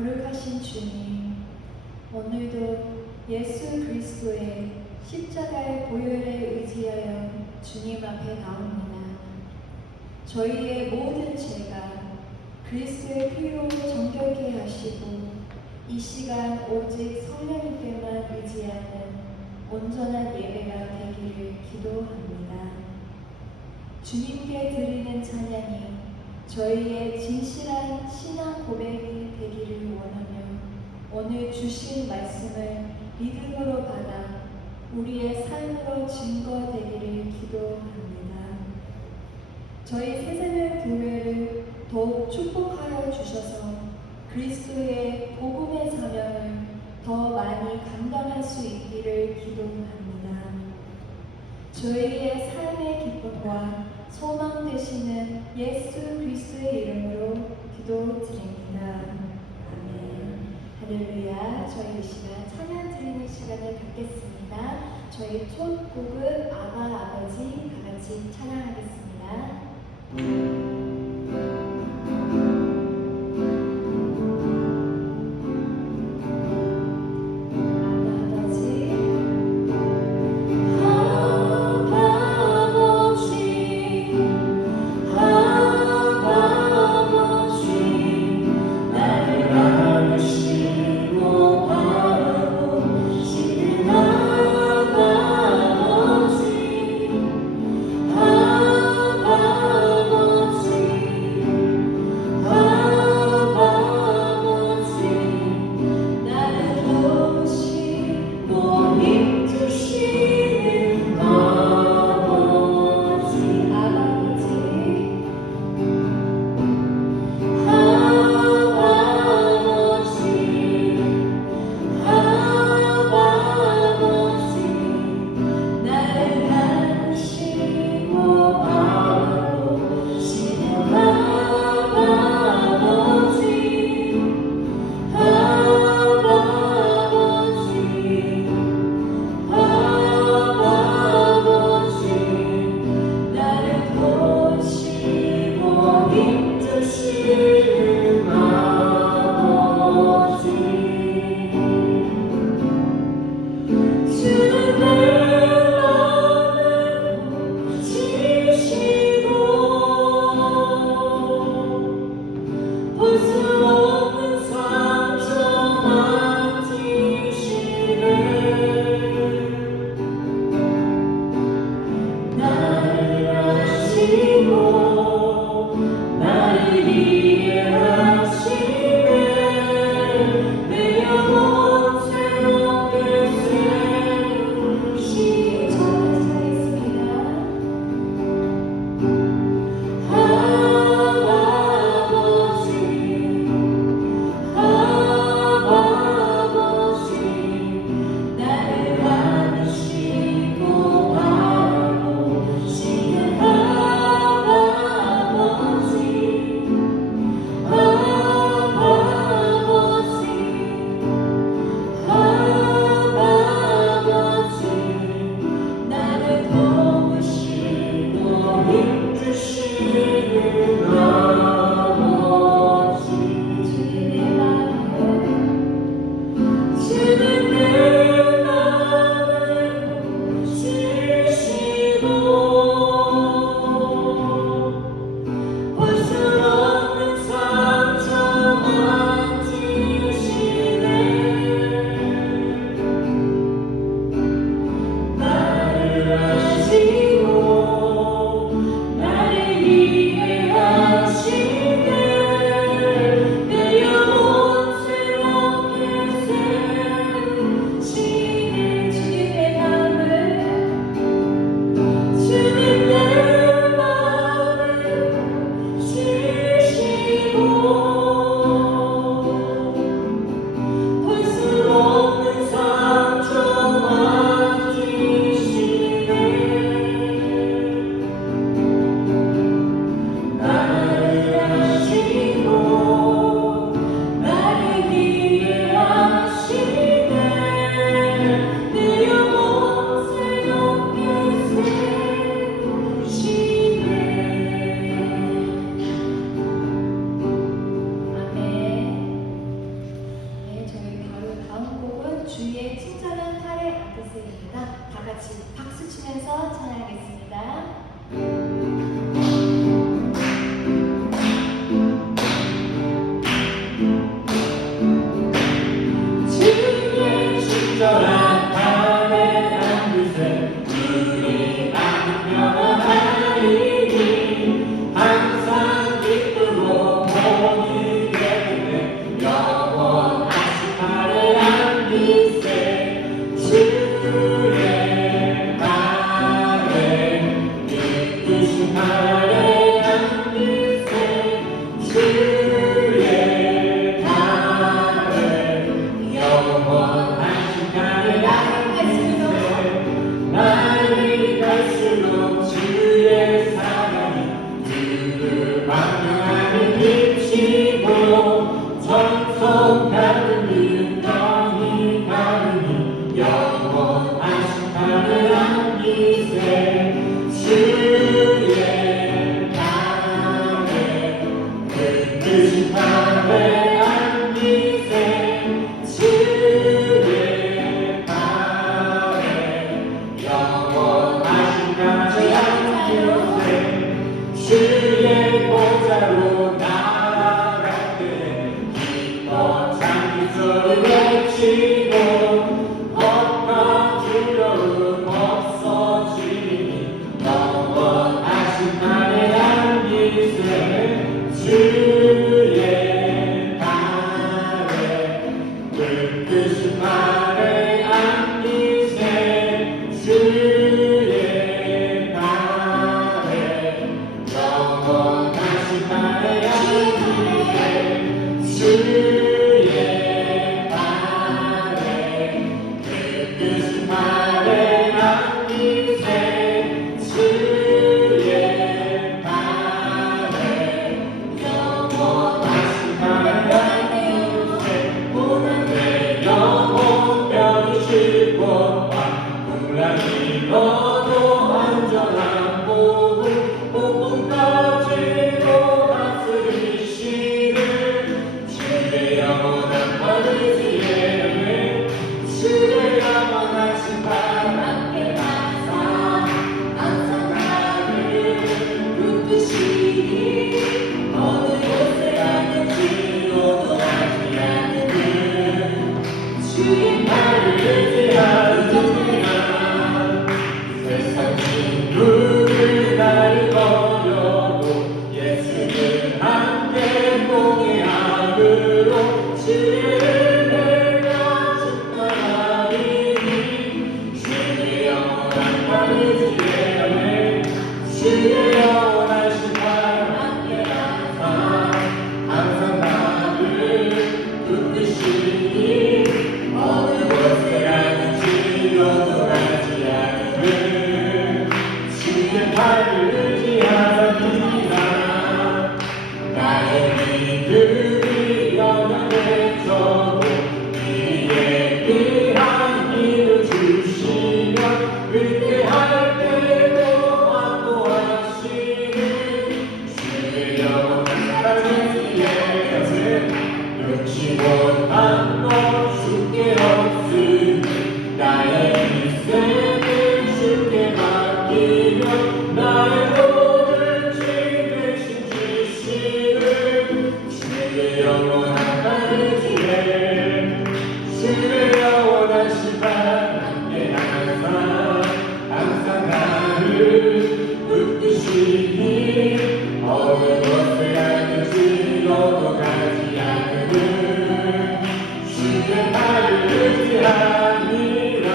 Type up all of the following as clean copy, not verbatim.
거룩하신 주님, 오늘도 예수 그리스도의 십자가의 보혈에 의지하여 주님 앞에 나옵니다. 저희의 모든 죄가 그리스도의 피로 정결케 하시고 이 시간 오직 성령님께만 의지하는 온전한 예배가 되기를 기도합니다. 주님께 드리는 찬양이 저희의 진실한 신앙 고백이 되기를 원하며 오늘 주신 말씀을 믿음으로 받아 우리의 삶으로 증거되기를 기도합니다. 저희 새새벽 교회를 더욱 축복하여 주셔서 그리스도의 복음의 사명을 더 많이 감당할 수 있기를 기도합니다. 저희의 삶의 기쁨과 소망 되시는 예수 그리스도의 이름으로 기도드립니다. 아멘. 할렐루야. 저희 이 시간 찬양 드리는 시간을 갖겠습니다. 저희 첫 곡은 아바 아버지 같이 찬양하겠습니다. 아버지 주의 영원하신 사랑에 항상 나를 붙드시니 어느 곳에 가든지 요동하지 않는 주의 팔을 의지하리라. 나의 믿음이 연약해져도 이에 귀한 힘을 주시며 위대할 때도 안보하시는 주의 영원한 사랑의 것은 놓지 못한 것 주께 없으니 나의 인생을 주께 맡기며 나의 모든 죄 대신 주시는 주의 영원한 사랑의 주의 영원하신 사랑에 항상 나를 붙드시니 어느 곳에 가든지 요동하지 않는 주의 팔을 의지하니라.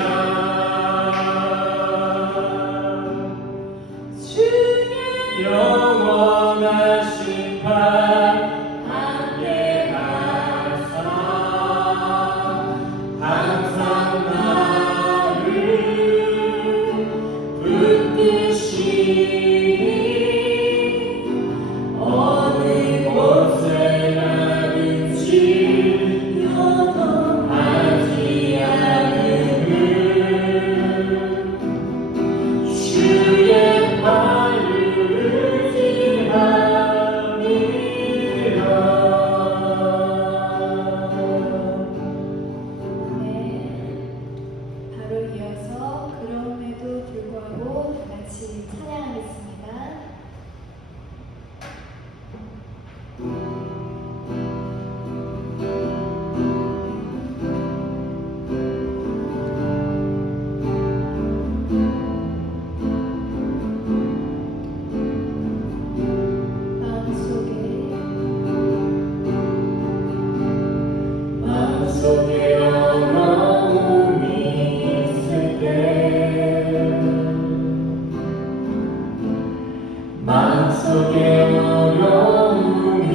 주의 영원하신 팔 함께 가사 항상 나를 붙드시니 어느 곳에 가든지 요동하지 않는 주의 팔을 의지하니라. 바로 이어서 그럼에도 불구하고 다 같이 찬양하겠습니다. 마음속에 어려움이 있을 때 마음속에 어려움이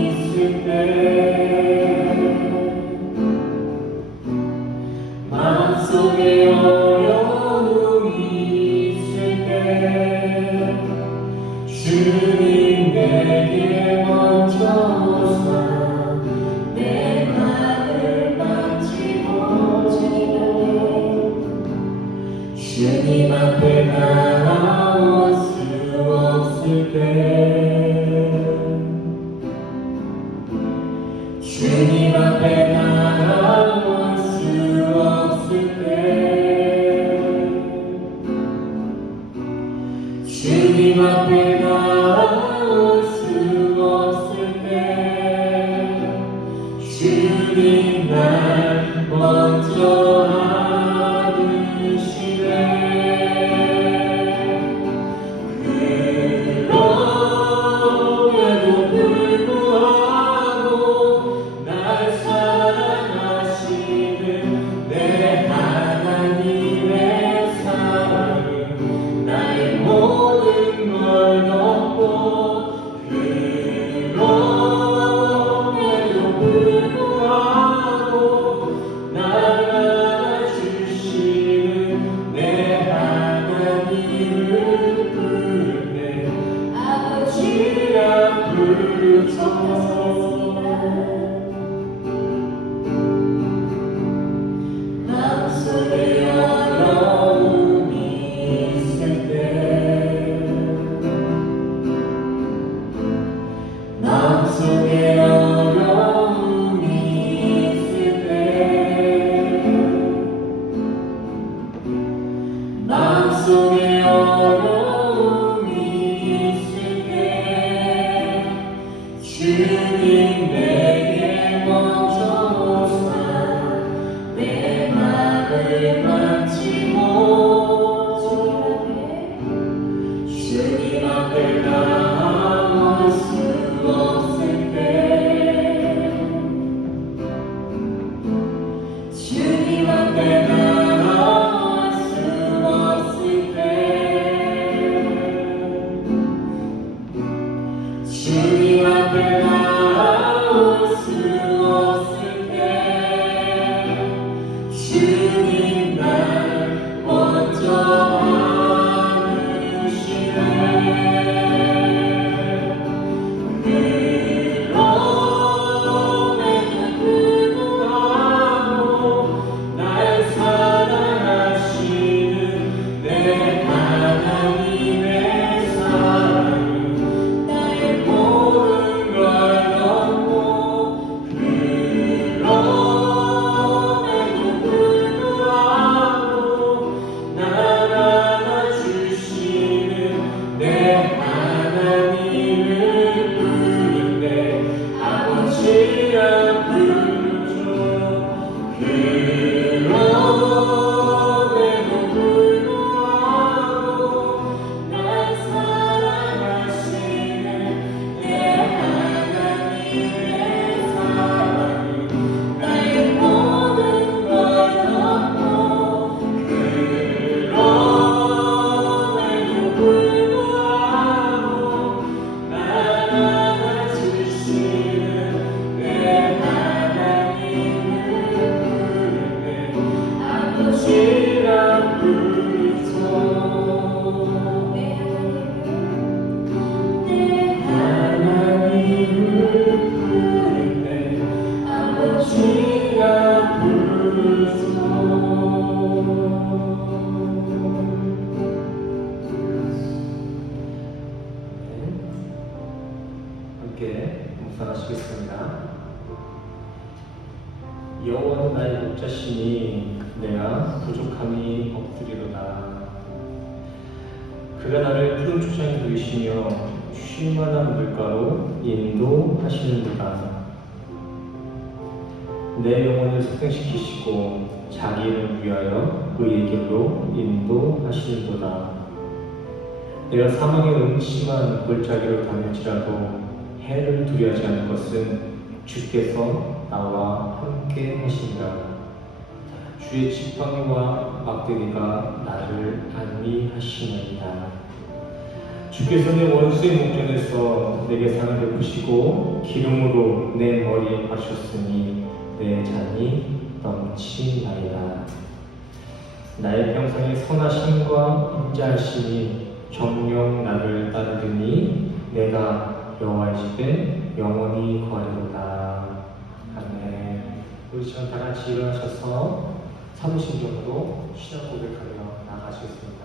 있을 때 마음속에 어려움이 있을 때 주님 내게 먼저 오사 내 맘을 만지고 주님 앞에 나아올 수 없을 때 주님 앞에 나아올 수 없을 때 주님 앞에 나아올 수 없을 때 주님 날 먼저 안으시네. 그럼에도 불구하고 날 사랑하시는 내 하나님의 사랑은 나의 모든 걸 덮고 함께 묵상하시겠습니다. 여호와는 나의 목자시니 내가 부족함이 없으리로다. 그가 나를 푸른 초장에 누이시며 쉴 만한 물가로 인도하시는도다. 내 영혼을 소생시키시고 자기 이름을 위하여 그의 길로 인도하시는도다. 내가 사망의 음침한 골짜기로 다닐지라도 해를 두려워하지 않을 것은 주께서 나와 함께 하시니라. 주의 지팡이와 막대기가 나를 안위하시나이다. 주께서 내 원수의 목전에서 내게 상을 베푸시고 기름으로 내 머리에 바르셨으니 내 잔이 넘치나이다. 나의 평생의 선하심과 인자하심이 정령 나를 따르더니 내가 여호와의 집에 영원히 거하리로다. 아멘. 우리 지금 다 같이 일어나셔서 사무신경으로 신앙 고백하며 나아가시겠습니다.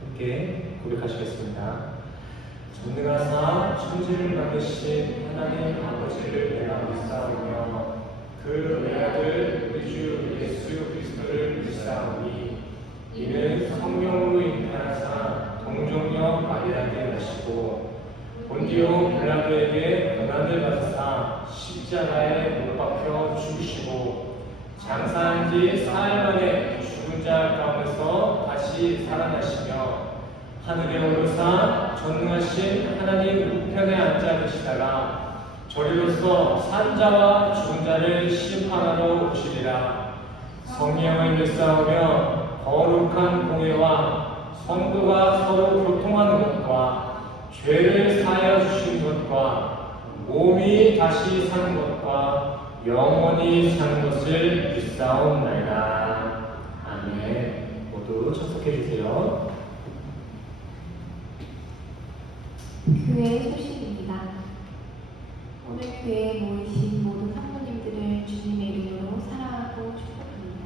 함께 고백하시겠습니다. 전능하사 천지를 만드신 하나님 아버지를 내가 믿사오며 그 외아들 우리 주 예수 그리스도를 믿사오니 이는 성령으로 인하여사 동정녀 마리아에게 나시고 본디오 빌라도에게 고난을 받으사 십자가에 못 박혀 죽으시고 장사한 지 사흘 만에 죽은 자 가운데서 다시 살아나시며 하늘에 오르사 전능하신 하나님 우편에 앉아 계시다가 저리로서 산자와 죽은 자를 심판하러 오시리라. 성령을 믿사오며 거룩한 공회와 성도가 서로 교통하는 것과 죄를 사하여 주신 것과 몸이 다시 사는 것과 영원히 사는 것을 믿사옵나이다. 아멘. 모두 참석해 주세요. 교회 소식입니다. 오늘 교회에 모이신 모든 성도님들을 주님의 이름으로 사랑하고 축복합니다.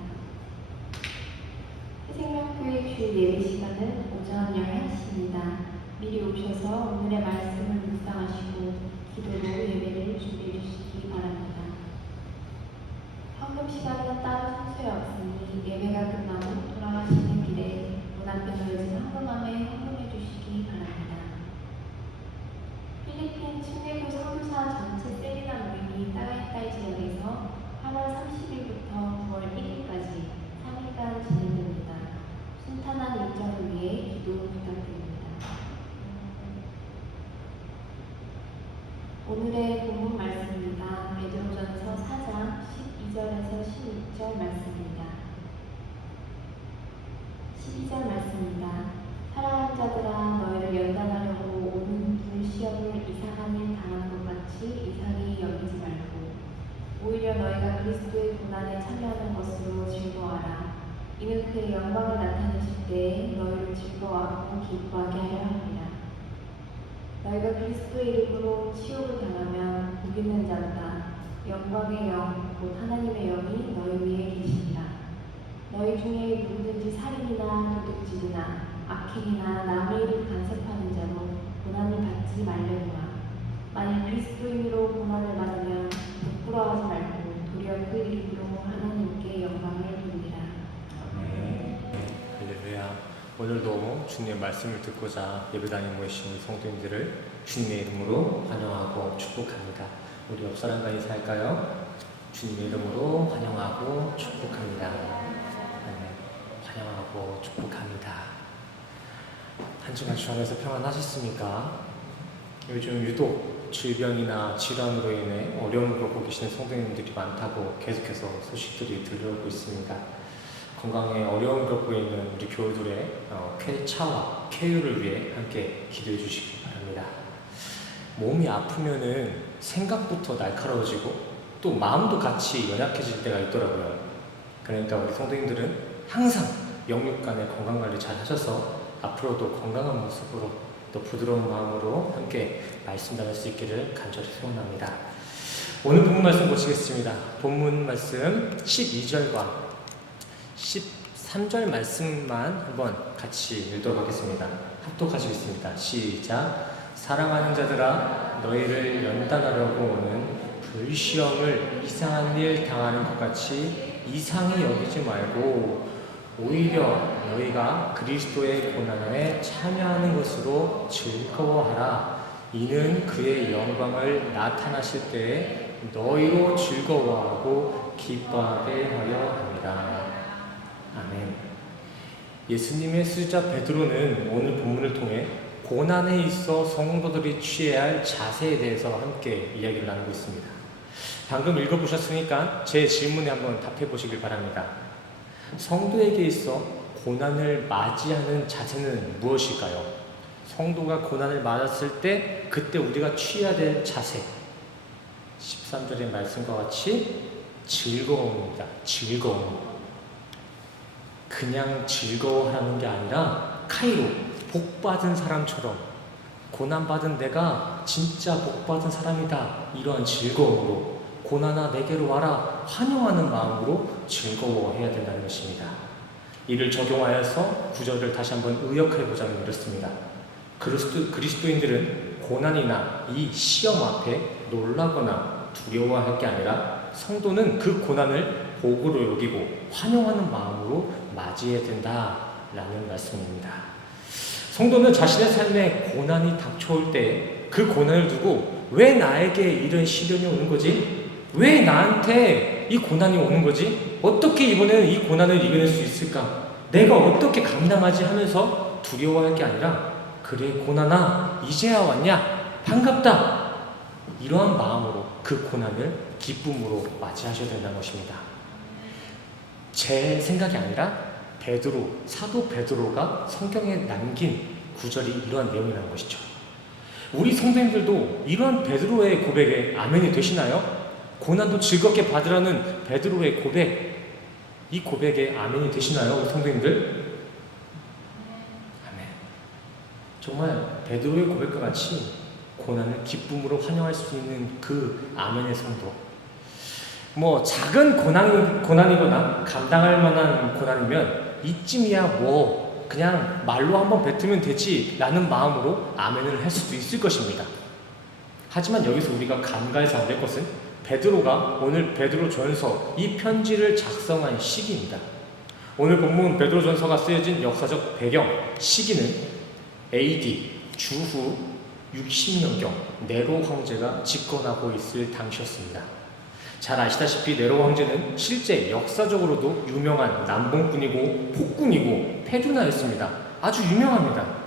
새생명교회 주일 예배 시간은 오전 11시입니다. 미리 오셔서 오늘의 말씀을 묵상하시고 기도로 예배를 준비해 주시기 바랍니다. 헌금 시간은 따로 순서에 없으니 예배가 끝나고 돌아가시는 길에 문 앞에 놓여진 헌금함에 헌금해 주시기 바랍니다. 필리핀 침례교 선교사 전체 세미나 모임이 따가이따이 지역에서 8월 30일부터 9월 1일까지 3일간 진행됩니다. 순탄한 일정을 위해 기도 부탁드립니다. 오늘의 본문 말씀입니다. 베드로전서 4장 12절에서 16절 말씀입니다. 12절 말씀입니다. 사랑하는 자들아 너희를 연단하려고 오는 불시험을 이상한 일 당하는 것 같이 이상히 여기지 말고 오히려 너희가 그리스도의 고난에 참여하는 것으로 즐거워하라. 이는 그의 영광을 나타내실 때에 너희를 즐거워하고 기뻐하게 하려 합니다. 너희가 그리스도의 이름으로 치욕을 당하면 복 있는 자로다. 영광의 영, 곧 하나님의 영이 너희 위에 계시니라. 너희 중에 누구든지 살인이나 도둑질이나 악행이나 남의 일을 간섭하는 자로 고난을 받지 말려니와. 만일 그리스도인으로 고난을 받으면 부끄러워하지 말고 도리어 그 이름으로 하나님께 영광을 돌리라. 할렐루야. 오늘도 주님의 말씀을 듣고자 예배당에 모이신 성도님들을 주님의 이름으로 환영하고 축복합니다. 우리 옆 사람과 인사할까요? 주님의 이름으로 환영하고 축복합니다. 환영하고 축복합니다. 한 주간 주 안에서 평안하셨습니까? 요즘 유독 질병이나 질환으로 인해 어려움을 겪고 계시는 성도님들이 많다고 계속해서 소식들이 들려오고 있습니다. 건강에 어려움을 겪고 있는 우리 교우들의 쾌차와 쾌유를 위해 함께 기도해 주시기 바랍니다. 몸이 아프면은 생각부터 날카로워지고 또 마음도 같이 연약해질 때가 있더라고요. 그러니까 우리 성도님들은 항상 영육 간의 건강관리 잘 하셔서 앞으로도 건강한 모습으로 또 부드러운 마음으로 함께 말씀 나눌 수 있기를 간절히 소원합니다. 오늘 본문 말씀 보시겠습니다. 본문 말씀 12절과 13절 말씀만 한번 같이 읽도록 하겠습니다. 합독하시겠습니다. 시작. 사랑하는 자들아, 너희를 연단하려고 오는 불시험을 이상한 일 당하는 것 같이 이상히 여기지 말고 오히려 너희가 그리스도의 고난에 참여하는 것으로 즐거워하라. 이는 그의 영광을 나타나실 때에 너희로 즐거워하고 기뻐하게 하려 함이라. 아멘. 예수님의 수제자 베드로는 오늘 본문을 통해 고난에 있어 성도들이 취해야 할 자세에 대해서 함께 이야기를 나누고 있습니다. 방금 읽어보셨으니까 제 질문에 한번 답해 보시길 바랍니다. 성도에게 있어 고난을 맞이하는 자세는 무엇일까요? 성도가 고난을 맞았을 때 그때 우리가 취해야 될 자세, 13절의 말씀과 같이 즐거움입니다. 즐거움. 그냥 즐거워하는 게 아니라 카이로, 복받은 사람처럼, 고난받은 내가 진짜 복받은 사람이다, 이러한 즐거움으로 고난아 내게로 와라 환영하는 마음으로 즐거워해야 된다는 것입니다. 이를 적용하여서 구절을 다시 한번 의역해보자면 이렇습니다. 그리스도인들은 고난이나 이 시험 앞에 놀라거나 두려워할 게 아니라 성도는 그 고난을 복으로 여기고 환영하는 마음으로 맞이해야 된다라는 말씀입니다. 성도는 자신의 삶에 고난이 닥쳐올 때 그 고난을 두고 왜 나에게 이런 시련이 오는 거지? 왜 나한테 이 고난이 오는 거지? 어떻게 이번에는 이 고난을 이겨낼 수 있을까? 내가 어떻게 감당하지 하면서 두려워할 게 아니라 그래 고난아 이제야 왔냐? 반갑다! 이러한 마음으로 그 고난을 기쁨으로 맞이하셔야 된다는 것입니다. 제 생각이 아니라 사도 베드로가 성경에 남긴 구절이 이러한 내용이라는 것이죠. 우리 성도님들도 이러한 베드로의 고백에 아멘이 되시나요? 고난도 즐겁게 받으라는 베드로의 고백, 이 고백에 아멘이 되시나요? 우리 성도님들? 아멘. 정말 베드로의 고백과 같이 고난을 기쁨으로 환영할 수 있는 그 아멘의 성도. 작은 고난이거나 감당할 만한 고난이면 이쯤이야 그냥 말로 한번 뱉으면 되지 라는 마음으로 아멘을 할 수도 있을 것입니다. 하지만 여기서 우리가 간과해서 안 될 것은 베드로가 오늘 베드로전서 이 편지를 작성한 시기입니다. 오늘 본문 베드로전서가 쓰여진 역사적 배경 시기는 AD 주후 60년경 네로 황제가 집권하고 있을 당시였습니다. 잘 아시다시피 네로 황제는 실제 역사적으로도 유명한 남봉꾼이고 폭군이고 패둔하였습니다. 아주 유명합니다.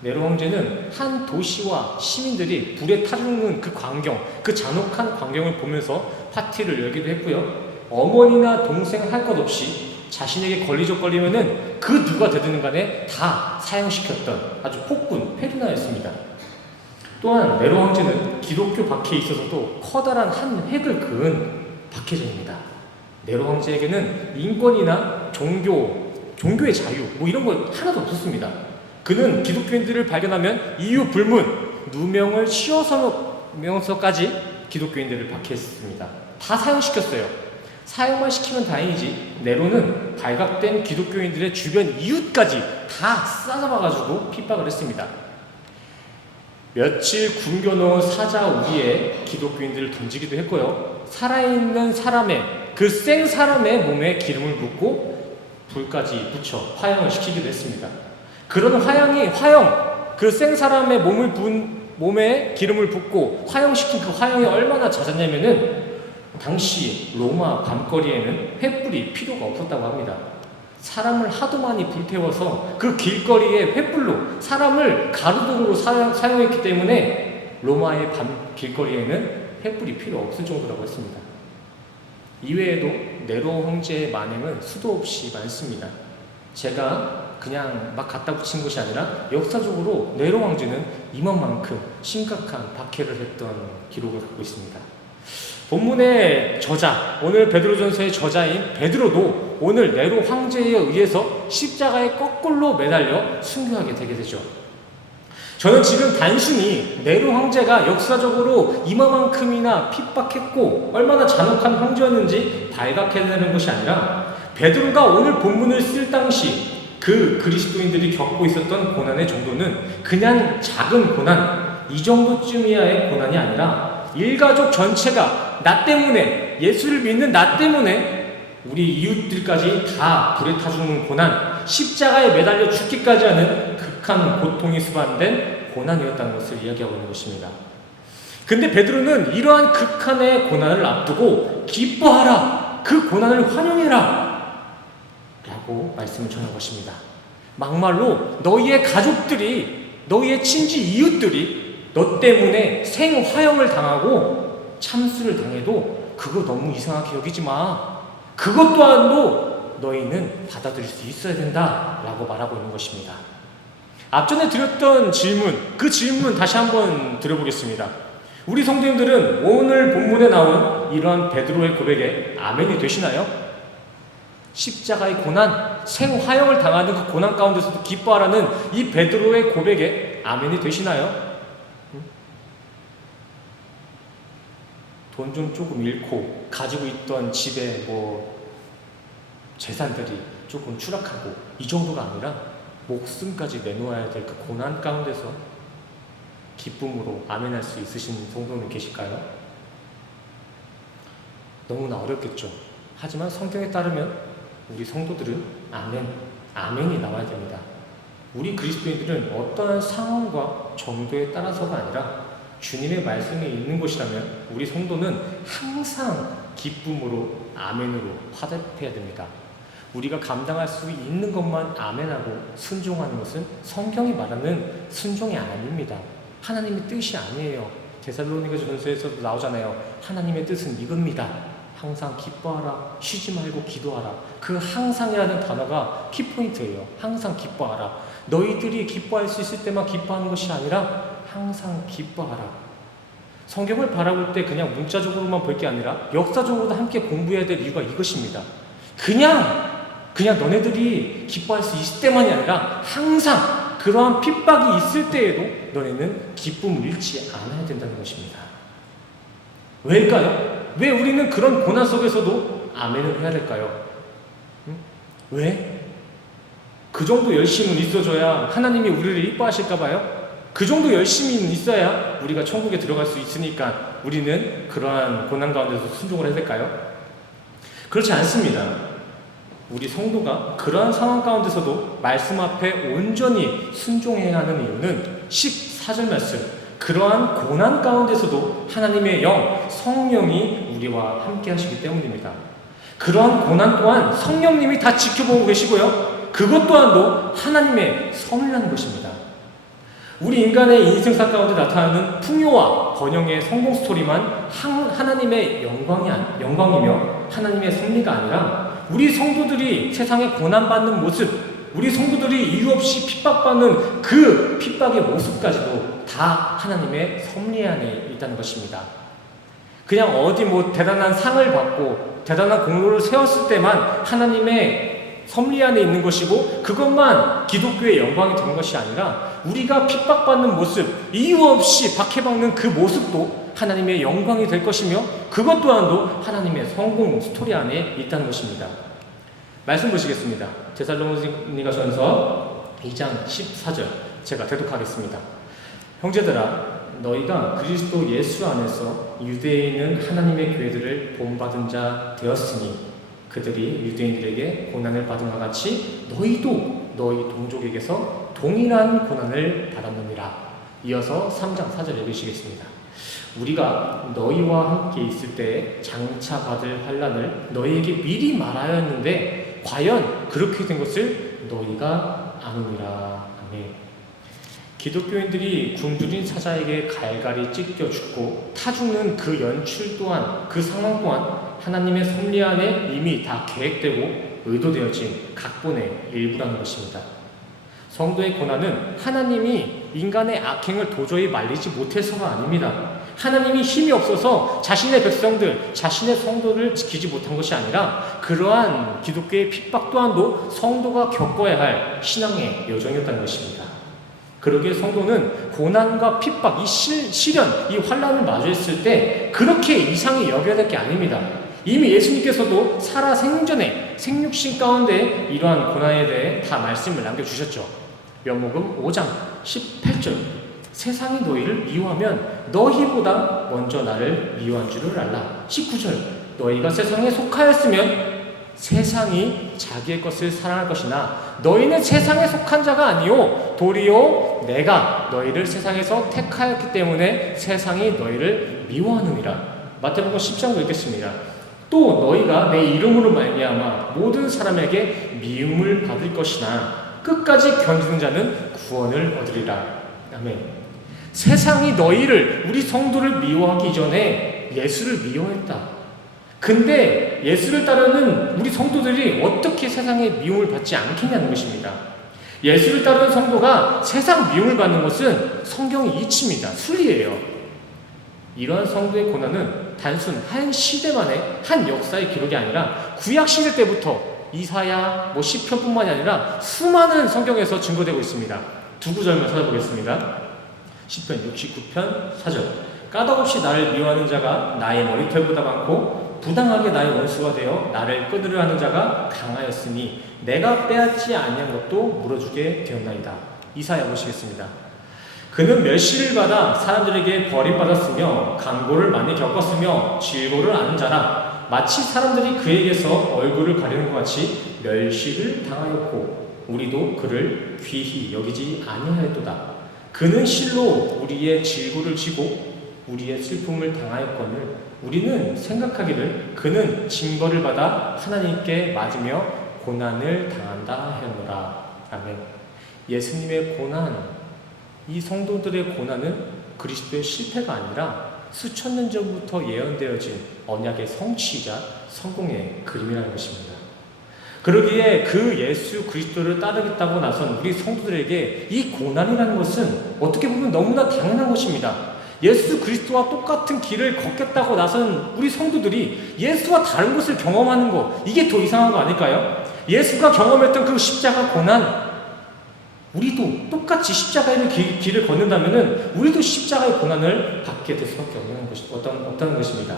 네로 황제는 한 도시와 시민들이 불에 타 죽는 그 광경, 그 잔혹한 광경을 보면서 파티를 열기도 했고요. 어머니나 동생 할 것 없이 자신에게 걸리면은 그 누가 되든 간에 다 사형시켰던 아주 폭군, 패둔하였습니다. 또한 네로 황제는 기독교 박해에 있어서도 커다란 한 획을 그은 박해자입니다. 네로 황제에게는 인권이나 종교의 자유 이런 거 하나도 없었습니다. 그는 기독교인들을 발견하면 이유 불문 누명을 씌워서면서까지 기독교인들을 박해했습니다. 다 사형시켰어요. 사형만 시키면 다행이지 네로는 발각된 기독교인들의 주변 이웃까지 다 싸잡아가지고 핍박을 했습니다. 며칠 굶겨놓은 사자 위에 기독교인들을 던지기도 했고요. 살아있는 사람의 그 생 사람의 몸에 기름을 붓고 불까지 붙여 화형을 시키기도 했습니다. 그런 화형, 그 생 사람의 몸에 기름을 붓고 화형시킨 그 화형이 얼마나 잦았냐면은 당시 로마 밤거리에는 횃불이 필요가 없었다고 합니다. 사람을 하도 많이 불태워서 그 길거리에 횃불로 사람을 가로등으로 사용했기 때문에 로마의 밤 길거리에는 횃불이 필요 없을 정도라고 했습니다. 이외에도 네로 황제의 만행은 수도 없이 많습니다. 제가 그냥 막 갖다 붙인 것이 아니라 역사적으로 네로 황제는 이만큼 심각한 박해를 했던 기록을 갖고 있습니다. 본문의 저자, 오늘 베드로전서의 저자인 베드로도 오늘 네로 황제에 의해서 십자가에 거꾸로 매달려 순교하게 되게 되죠. 저는 지금 단순히 네로 황제가 역사적으로 이만큼이나 핍박했고 얼마나 잔혹한 황제였는지 발각해내는 것이 아니라 베드로가 오늘 본문을 쓸 당시 그 그리스도인들이 겪고 있었던 고난의 정도는 그냥 작은 고난, 이 정도쯤이야의 고난이 아니라 일가족 전체가 나 때문에, 예수를 믿는 나 때문에 우리 이웃들까지 다 불에 타 죽는 고난, 십자가에 매달려 죽기까지 하는 극한 고통이 수반된 고난이었다는 것을 이야기하고 있는 것입니다. 근데 베드로는 이러한 극한의 고난을 앞두고 기뻐하라, 그 고난을 환영해라 라고 말씀을 전한 것입니다. 막말로 너희의 가족들이, 너희의 친지 이웃들이 너 때문에 생화형을 당하고 참수를 당해도 그거 너무 이상하게 여기지 마. 그것 또한도 너희는 받아들일 수 있어야 된다 라고 말하고 있는 것입니다. 앞전에 드렸던 질문, 그 질문 다시 한번 드려보겠습니다. 우리 성도님들은 오늘 본문에 나온 이러한 베드로의 고백에 아멘이 되시나요? 십자가의 고난, 생화형을 당하는 그 고난 가운데서도 기뻐하라는 이 베드로의 고백에 아멘이 되시나요? 돈 좀 조금 잃고 가지고 있던 집에 재산들이 조금 추락하고 이 정도가 아니라 목숨까지 내놓아야 될 그 고난 가운데서 기쁨으로 아멘할 수 있으신 성도님 계실까요? 너무나 어렵겠죠. 하지만 성경에 따르면 우리 성도들은 아멘이 나와야 됩니다. 우리 그리스도인들은 어떠한 상황과 정도에 따라서가 아니라 주님의 말씀이 있는 곳이라면 우리 성도는 항상 기쁨으로 아멘으로 화답해야 됩니다. 우리가 감당할 수 있는 것만 아멘하고 순종하는 것은 성경이 말하는 순종이 아닙니다. 하나님의 뜻이 아니에요. 데살로니가 전서에서도 나오잖아요. 하나님의 뜻은 이겁니다. 항상 기뻐하라, 쉬지 말고 기도하라. 그 항상이라는 단어가 키포인트예요. 항상 기뻐하라. 너희들이 기뻐할 수 있을 때만 기뻐하는 것이 아니라 항상 기뻐하라. 성경을 바라볼 때 그냥 문자적으로만 볼 게 아니라 역사적으로도 함께 공부해야 될 이유가 이것입니다. 그냥 너네들이 기뻐할 수 있을 때만이 아니라 항상 그러한 핍박이 있을 때에도 너네는 기쁨을 잃지 않아야 된다는 것입니다. 왜일까요? 왜 우리는 그런 고난 속에서도 아멘을 해야 될까요? 왜? 그 정도 열심은 있어줘야 하나님이 우리를 이뻐하실까 봐요? 그 정도 열심히 있어야 우리가 천국에 들어갈 수 있으니까 우리는 그러한 고난 가운데서 순종을 해야 될까요? 그렇지 않습니다. 우리 성도가 그러한 상황 가운데서도 말씀 앞에 온전히 순종해야 하는 이유는 14절 말씀, 그러한 고난 가운데서도 하나님의 영, 성령이 우리와 함께 하시기 때문입니다. 그러한 고난 또한 성령님이 다 지켜보고 계시고요. 그것 또한도 하나님의 선이라는 것입니다. 우리 인간의 인생사 가운데 나타나는 풍요와 번영의 성공 스토리만 하나님의 영광이며 하나님의 섭리가 아니라 우리 성도들이 세상에 고난받는 모습, 우리 성도들이 이유 없이 핍박받는 그 핍박의 모습까지도 다 하나님의 섭리 안에 있다는 것입니다. 그냥 어디 대단한 상을 받고 대단한 공로를 세웠을 때만 하나님의 섭리 안에 있는 것이고 그것만 기독교의 영광이 되는 것이 아니라 우리가 핍박받는 모습, 이유 없이 박해받는 그 모습도 하나님의 영광이 될 것이며 그것 또한도 하나님의 성공 스토리 안에 있다는 것입니다. 말씀 보시겠습니다. 데살로니가전서 2장 14절 제가 대독하겠습니다. 형제들아 너희가 그리스도 예수 안에서 유대에 있는 하나님의 교회들을 본받은 자 되었으니 그들이 유대인들에게 고난을 받은 것 같이 너희도 너희 동족에게서 동일한 고난을 받았느니라. 이어서 3장 4절 읽으시겠습니다. 우리가 너희와 함께 있을 때 장차 받을 환난을 너희에게 미리 말하였는데 과연 그렇게 된 것을 너희가 아느니라. 아멘. 기독교인들이 굶주린 사자에게 갈갈이 찢겨 죽고 타 죽는 그 연출 또한 그 상황 또한 하나님의 섭리 안에 이미 다 계획되고 의도되어진 각본의 일부라는 것입니다. 성도의 고난은 하나님이 인간의 악행을 도저히 말리지 못해서가 아닙니다. 하나님이 힘이 없어서 자신의 백성들, 자신의 성도를 지키지 못한 것이 아니라 그러한 기독교의 핍박 또한도 성도가 겪어야 할 신앙의 여정이었다는 것입니다. 그러기에 성도는 고난과 핍박, 이 시련, 이 환난을 마주했을 때 그렇게 이상히 여겨야 될 게 아닙니다. 이미 예수님께서도 살아 생전에 생육신 가운데 이러한 고난에 대해 다 말씀을 남겨주셨죠. 요한복음 5장 18절 세상이 너희를 미워하면 너희보다 먼저 나를 미워한 줄을 알라. 19절 너희가 세상에 속하였으면 세상이 자기의 것을 사랑할 것이나 너희는 세상에 속한 자가 아니요 도리어 내가 너희를 세상에서 택하였기 때문에 세상이 너희를 미워하느니라. 마태복음 10장 읽겠습니다. 또 너희가 내 이름으로 말미암아 모든 사람에게 미움을 받을 것이나 끝까지 견디는 자는 구원을 얻으리라. 아멘. 세상이 너희를, 우리 성도를 미워하기 전에 예수를 미워했다. 근데 예수를 따르는 우리 성도들이 어떻게 세상의 미움을 받지 않겠냐는 것입니다. 예수를 따르는 성도가 세상 미움을 받는 것은 성경의 이치입니다. 순리예요. 이러한 성도의 고난은 단순 한 시대만의 한 역사의 기록이 아니라 구약시대 때부터 이사야, 시편뿐만이 아니라 수많은 성경에서 증거되고 있습니다. 두 구절만 찾아보겠습니다. 시편 69편 4절 까닭없이 나를 미워하는 자가 나의 머리털보다 많고 부당하게 나의 원수가 되어 나를 끊으려 하는 자가 강하였으니 내가 빼앗지 아니한 것도 물어주게 되었나이다. 이사야 보시겠습니다. 그는 멸시를 받아 사람들에게 버림받았으며 강고를 많이 겪었으며 질고를 아는 자라. 마치 사람들이 그에게서 얼굴을 가리는 것 같이 멸시를 당하였고 우리도 그를 귀히 여기지 아니하였도다. 그는 실로 우리의 질고를 지고 우리의 슬픔을 당하였거늘 우리는 생각하기를 그는 징벌을 받아 하나님께 맞으며 고난을 당한다 하였노라. 아멘. 예수님의 고난, 이 성도들의 고난은 그리스도의 실패가 아니라 수천 년 전부터 예언되어진 언약의 성취이자 성공의 그림이라는 것입니다. 그러기에 그 예수 그리스도를 따르겠다고 나선 우리 성도들에게 이 고난이라는 것은 어떻게 보면 너무나 당연한 것입니다. 예수 그리스도와 똑같은 길을 걷겠다고 나선 우리 성도들이 예수와 다른 것을 경험하는 거, 이게 더 이상한 거 아닐까요? 예수가 경험했던 그 십자가 고난, 우리도 똑같이 십자가의 길을 걷는다면 우리도 십자가의 고난을 받게 될 수밖에 없다는 것입니다.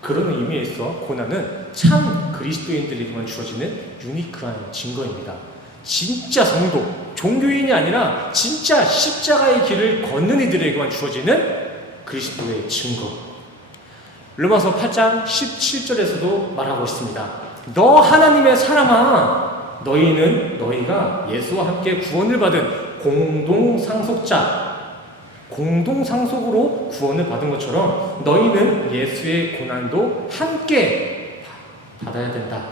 그런 의미에서 고난은 참 그리스도인들에게만 주어지는 유니크한 증거입니다. 진짜 성도, 종교인이 아니라 진짜 십자가의 길을 걷는 이들에게만 주어지는 그리스도의 증거. 로마서 8장 17절에서도 말하고 있습니다. 너 하나님의 사람아, 너희가 예수와 함께 구원을 받은 공동상속으로 구원을 받은 것처럼 너희는 예수의 고난도 함께 받아야 된다.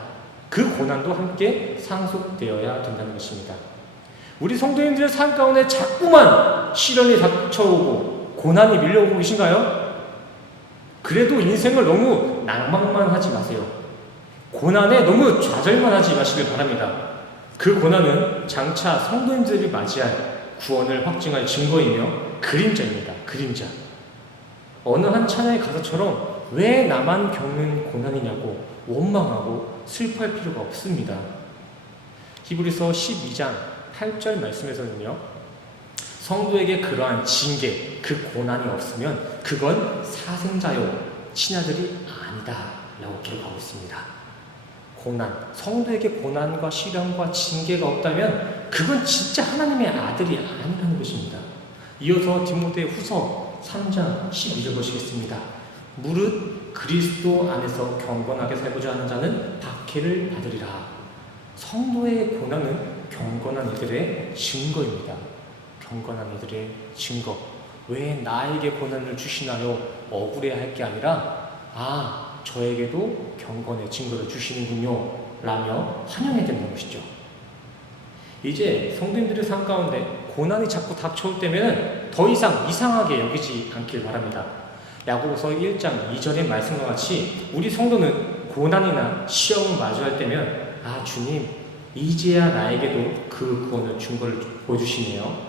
그 고난도 함께 상속되어야 된다는 것입니다. 우리 성도님들의 삶 가운데 자꾸만 시련이 닥쳐오고 고난이 밀려오고 계신가요? 그래도 인생을 너무 낭만만 하지 마세요. 고난에 너무 좌절만 하지 마시길 바랍니다. 그 고난은 장차 성도님들이 맞이할 구원을 확증할 증거이며 그림자입니다. 그림자. 어느 한 찬양의 가사처럼 왜 나만 겪는 고난이냐고 원망하고 슬퍼할 필요가 없습니다. 히브리서 12장 8절 말씀에서는요, 성도에게 그러한 징계, 그 고난이 없으면 그건 사생자요, 친아들이 아니다 라고 기록하고 있습니다. 고난, 성도에게 고난과 시련과 징계가 없다면 그건 진짜 하나님의 아들이 아니라는 것입니다. 이어서 디모데 후서 3장 12절 보시겠습니다. 무릇 그리스도 안에서 경건하게 살고자 하는 자는 박해를 받으리라. 성도의 고난은 경건한 이들의 증거입니다. 경건한 이들의 증거. 왜 나에게 고난을 주시나요? 억울해할 게 아니라 저에게도 경건의 증거를 주시는군요 라며 환영해야 된다는 것이죠. 이제 성도님들의 삶 가운데 고난이 자꾸 닥쳐올 때면 더 이상 이상하게 여기지 않길 바랍니다. 야고보서 1장 2절의 말씀과 같이 우리 성도는 고난이나 시험을 마주할 때면 주님, 이제야 나에게도 그 구원을 준 걸 보여주시네요.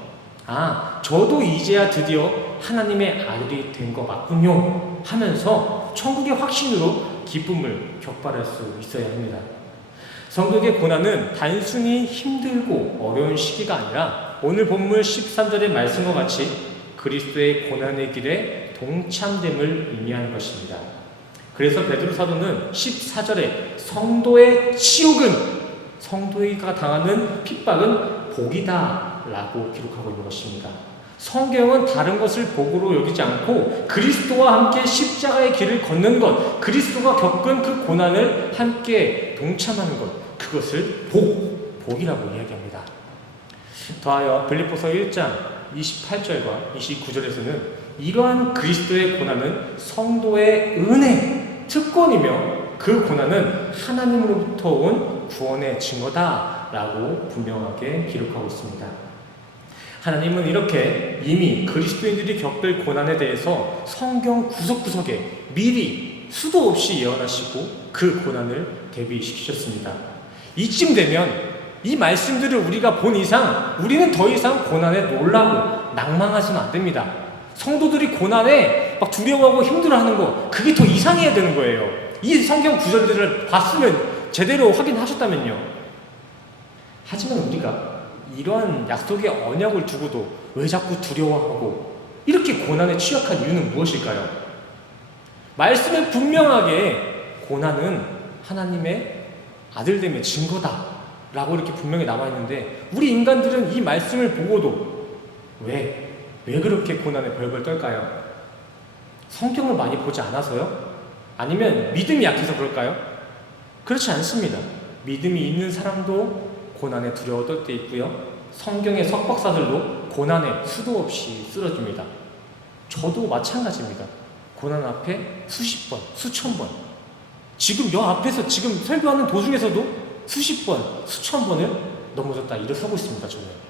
저도 이제야 드디어 하나님의 아들이 된 거 맞군요 하면서 천국의 확신으로 기쁨을 격발할 수 있어야 합니다. 성도의 고난은 단순히 힘들고 어려운 시기가 아니라 오늘 본문 13절의 말씀과 같이 그리스도의 고난의 길에 동참됨을 의미하는 것입니다. 그래서 베드로 사도는 14절에 성도의 치욕은, 성도가 당하는 핍박은 복이다 라고 기록하고 있는 것입니다. 성경은 다른 것을 복으로 여기지 않고 그리스도와 함께 십자가의 길을 걷는 것, 그리스도가 겪은 그 고난을 함께 동참하는 것, 그것을 복이라고 이야기합니다. 더하여 빌립보서 1장 28절과 29절에서는 이러한 그리스도의 고난은 성도의 은혜, 특권이며 그 고난은 하나님으로부터 온 구원의 증거다 라고 분명하게 기록하고 있습니다. 하나님은 이렇게 이미 그리스도인들이 겪을 고난에 대해서 성경 구석구석에 미리 수도 없이 예언하시고 그 고난을 대비시키셨습니다. 이쯤 되면 이 말씀들을 우리가 본 이상 우리는 더 이상 고난에 놀라고 낭망하시면 안 됩니다. 성도들이 고난에 막 두려워하고 힘들어하는 거, 그게 더 이상해야 되는 거예요. 이 성경 구절들을 봤으면, 제대로 확인하셨다면요. 하지만 우리가 이러한 약속의 언약을 두고도 왜 자꾸 두려워하고 이렇게 고난에 취약한 이유는 무엇일까요? 말씀은 분명하게 고난은 하나님의 아들됨의 증거다 라고 이렇게 분명히 남아있는데, 우리 인간들은 이 말씀을 보고도 왜 그렇게 고난에 벌벌 떨까요? 성경을 많이 보지 않아서요? 아니면 믿음이 약해서 그럴까요? 그렇지 않습니다. 믿음이 있는 사람도 고난에 두려워 떨 때 있고요, 성경의 석박사들도 고난에 수도 없이 쓰러집니다. 저도 마찬가지입니다. 고난 앞에 수십 번, 수천 번, 지금 여 앞에서 지금 설교하는 도중에서도 수십 번, 수천 번을 넘어졌다 일어서고 있습니다. 저는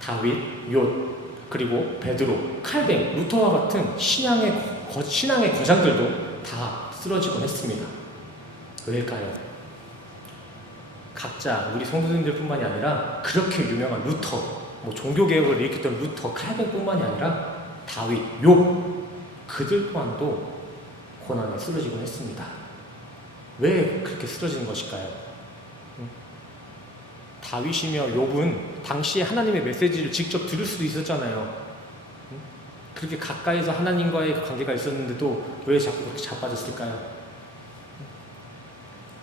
다윗, 욤, 그리고 베드로, 칼뱅, 루터와 같은 신앙의 거장들도 다 쓰러지곤 했습니다. 왜일까요? 각자 우리 성도님들 뿐만이 아니라 그렇게 유명한 루터, 종교개혁을 일으켰던 루터, 칼뱅뿐만이 아니라 다윗, 욥, 그들 또한도 고난에 쓰러지곤 했습니다. 왜 그렇게 쓰러지는 것일까요? 다윗이며 욥은 당시에 하나님의 메시지를 직접 들을 수도 있었잖아요. 그렇게 가까이서 하나님과의 관계가 있었는데도 왜 자꾸 그렇게 자빠졌을까요?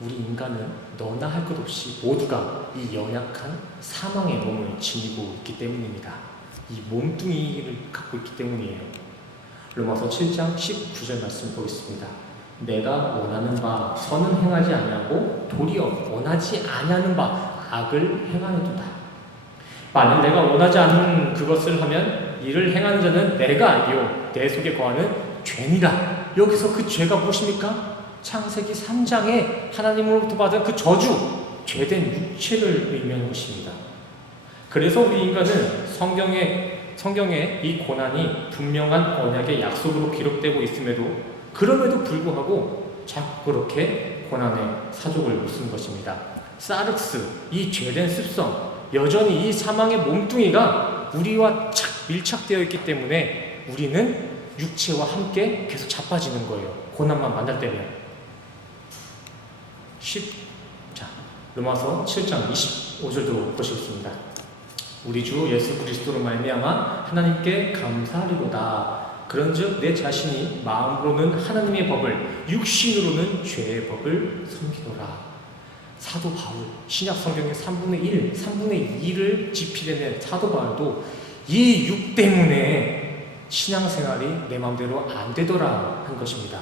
우리 인간은 너나 할 것 없이 모두가 이 연약한 사망의 몸을 지니고 있기 때문입니다. 이 몸뚱이를 갖고 있기 때문이에요. 로마서 7장 19절 말씀 보겠습니다. 내가 원하는 바 선은 행하지 아니하고 도리어 원하지 아니하는 바 악을 행하노도다. 만일 내가 원하지 않는 그것을 하면 이를 행하는 자는 내가 아니요 내 속에 거하는 죄니라. 여기서 그 죄가 무엇입니까? 창세기 3장에 하나님으로부터 받은 그 저주, 죄된 육체를 의미하는 것입니다. 그래서 우리 인간은 성경에 이 고난이 분명한 언약의 약속으로 기록되고 있음에도, 그럼에도 불구하고 자꾸 그렇게 고난의 사족을 묻는 것입니다. 사르스, 이 죄된 습성, 여전히 이 사망의 몸뚱이가 우리와 밀착되어 있기 때문에 우리는 육체와 함께 계속 자빠지는 거예요. 고난만 만날 때면. 로마서 7장 25절도 보시겠습니다. 우리 주 예수 그리스도로 말미암아 하나님께 감사하리로다. 그런즉 내 자신이 마음으로는 하나님의 법을, 육신으로는 죄의 법을 섬기노라. 사도 바울, 신약 성경의 3분의 1, 3분의 2를 지필해낸 사도 바울도 이 육 때문에 신앙생활이 내 마음대로 안 되더라 한 것입니다.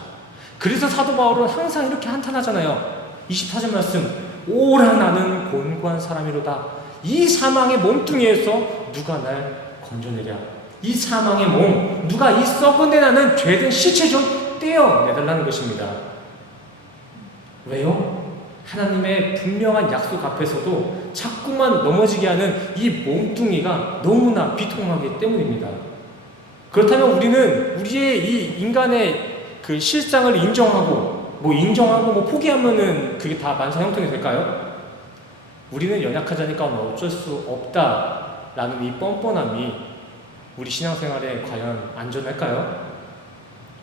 그래서 사도 바울은 항상 이렇게 한탄하잖아요. 24절 말씀, 오라 나는 곤고한 사람이로다. 이 사망의 몸뚱이에서 누가 날 건져내랴. 이 사망의 몸, 누가 이 썩은데 나는 죄된 시체 좀 떼어내달라는 것입니다. 왜요? 하나님의 분명한 약속 앞에서도 자꾸만 넘어지게 하는 이 몸뚱이가 너무나 비통하기 때문입니다. 그렇다면 우리는 우리의 이 인간의 그 실상을 인정하고 포기하면은 그게 다 만사 형통이 될까요? 우리는 연약하자니까 어쩔 수 없다라는 이 뻔뻔함이 우리 신앙생활에 과연 안전할까요?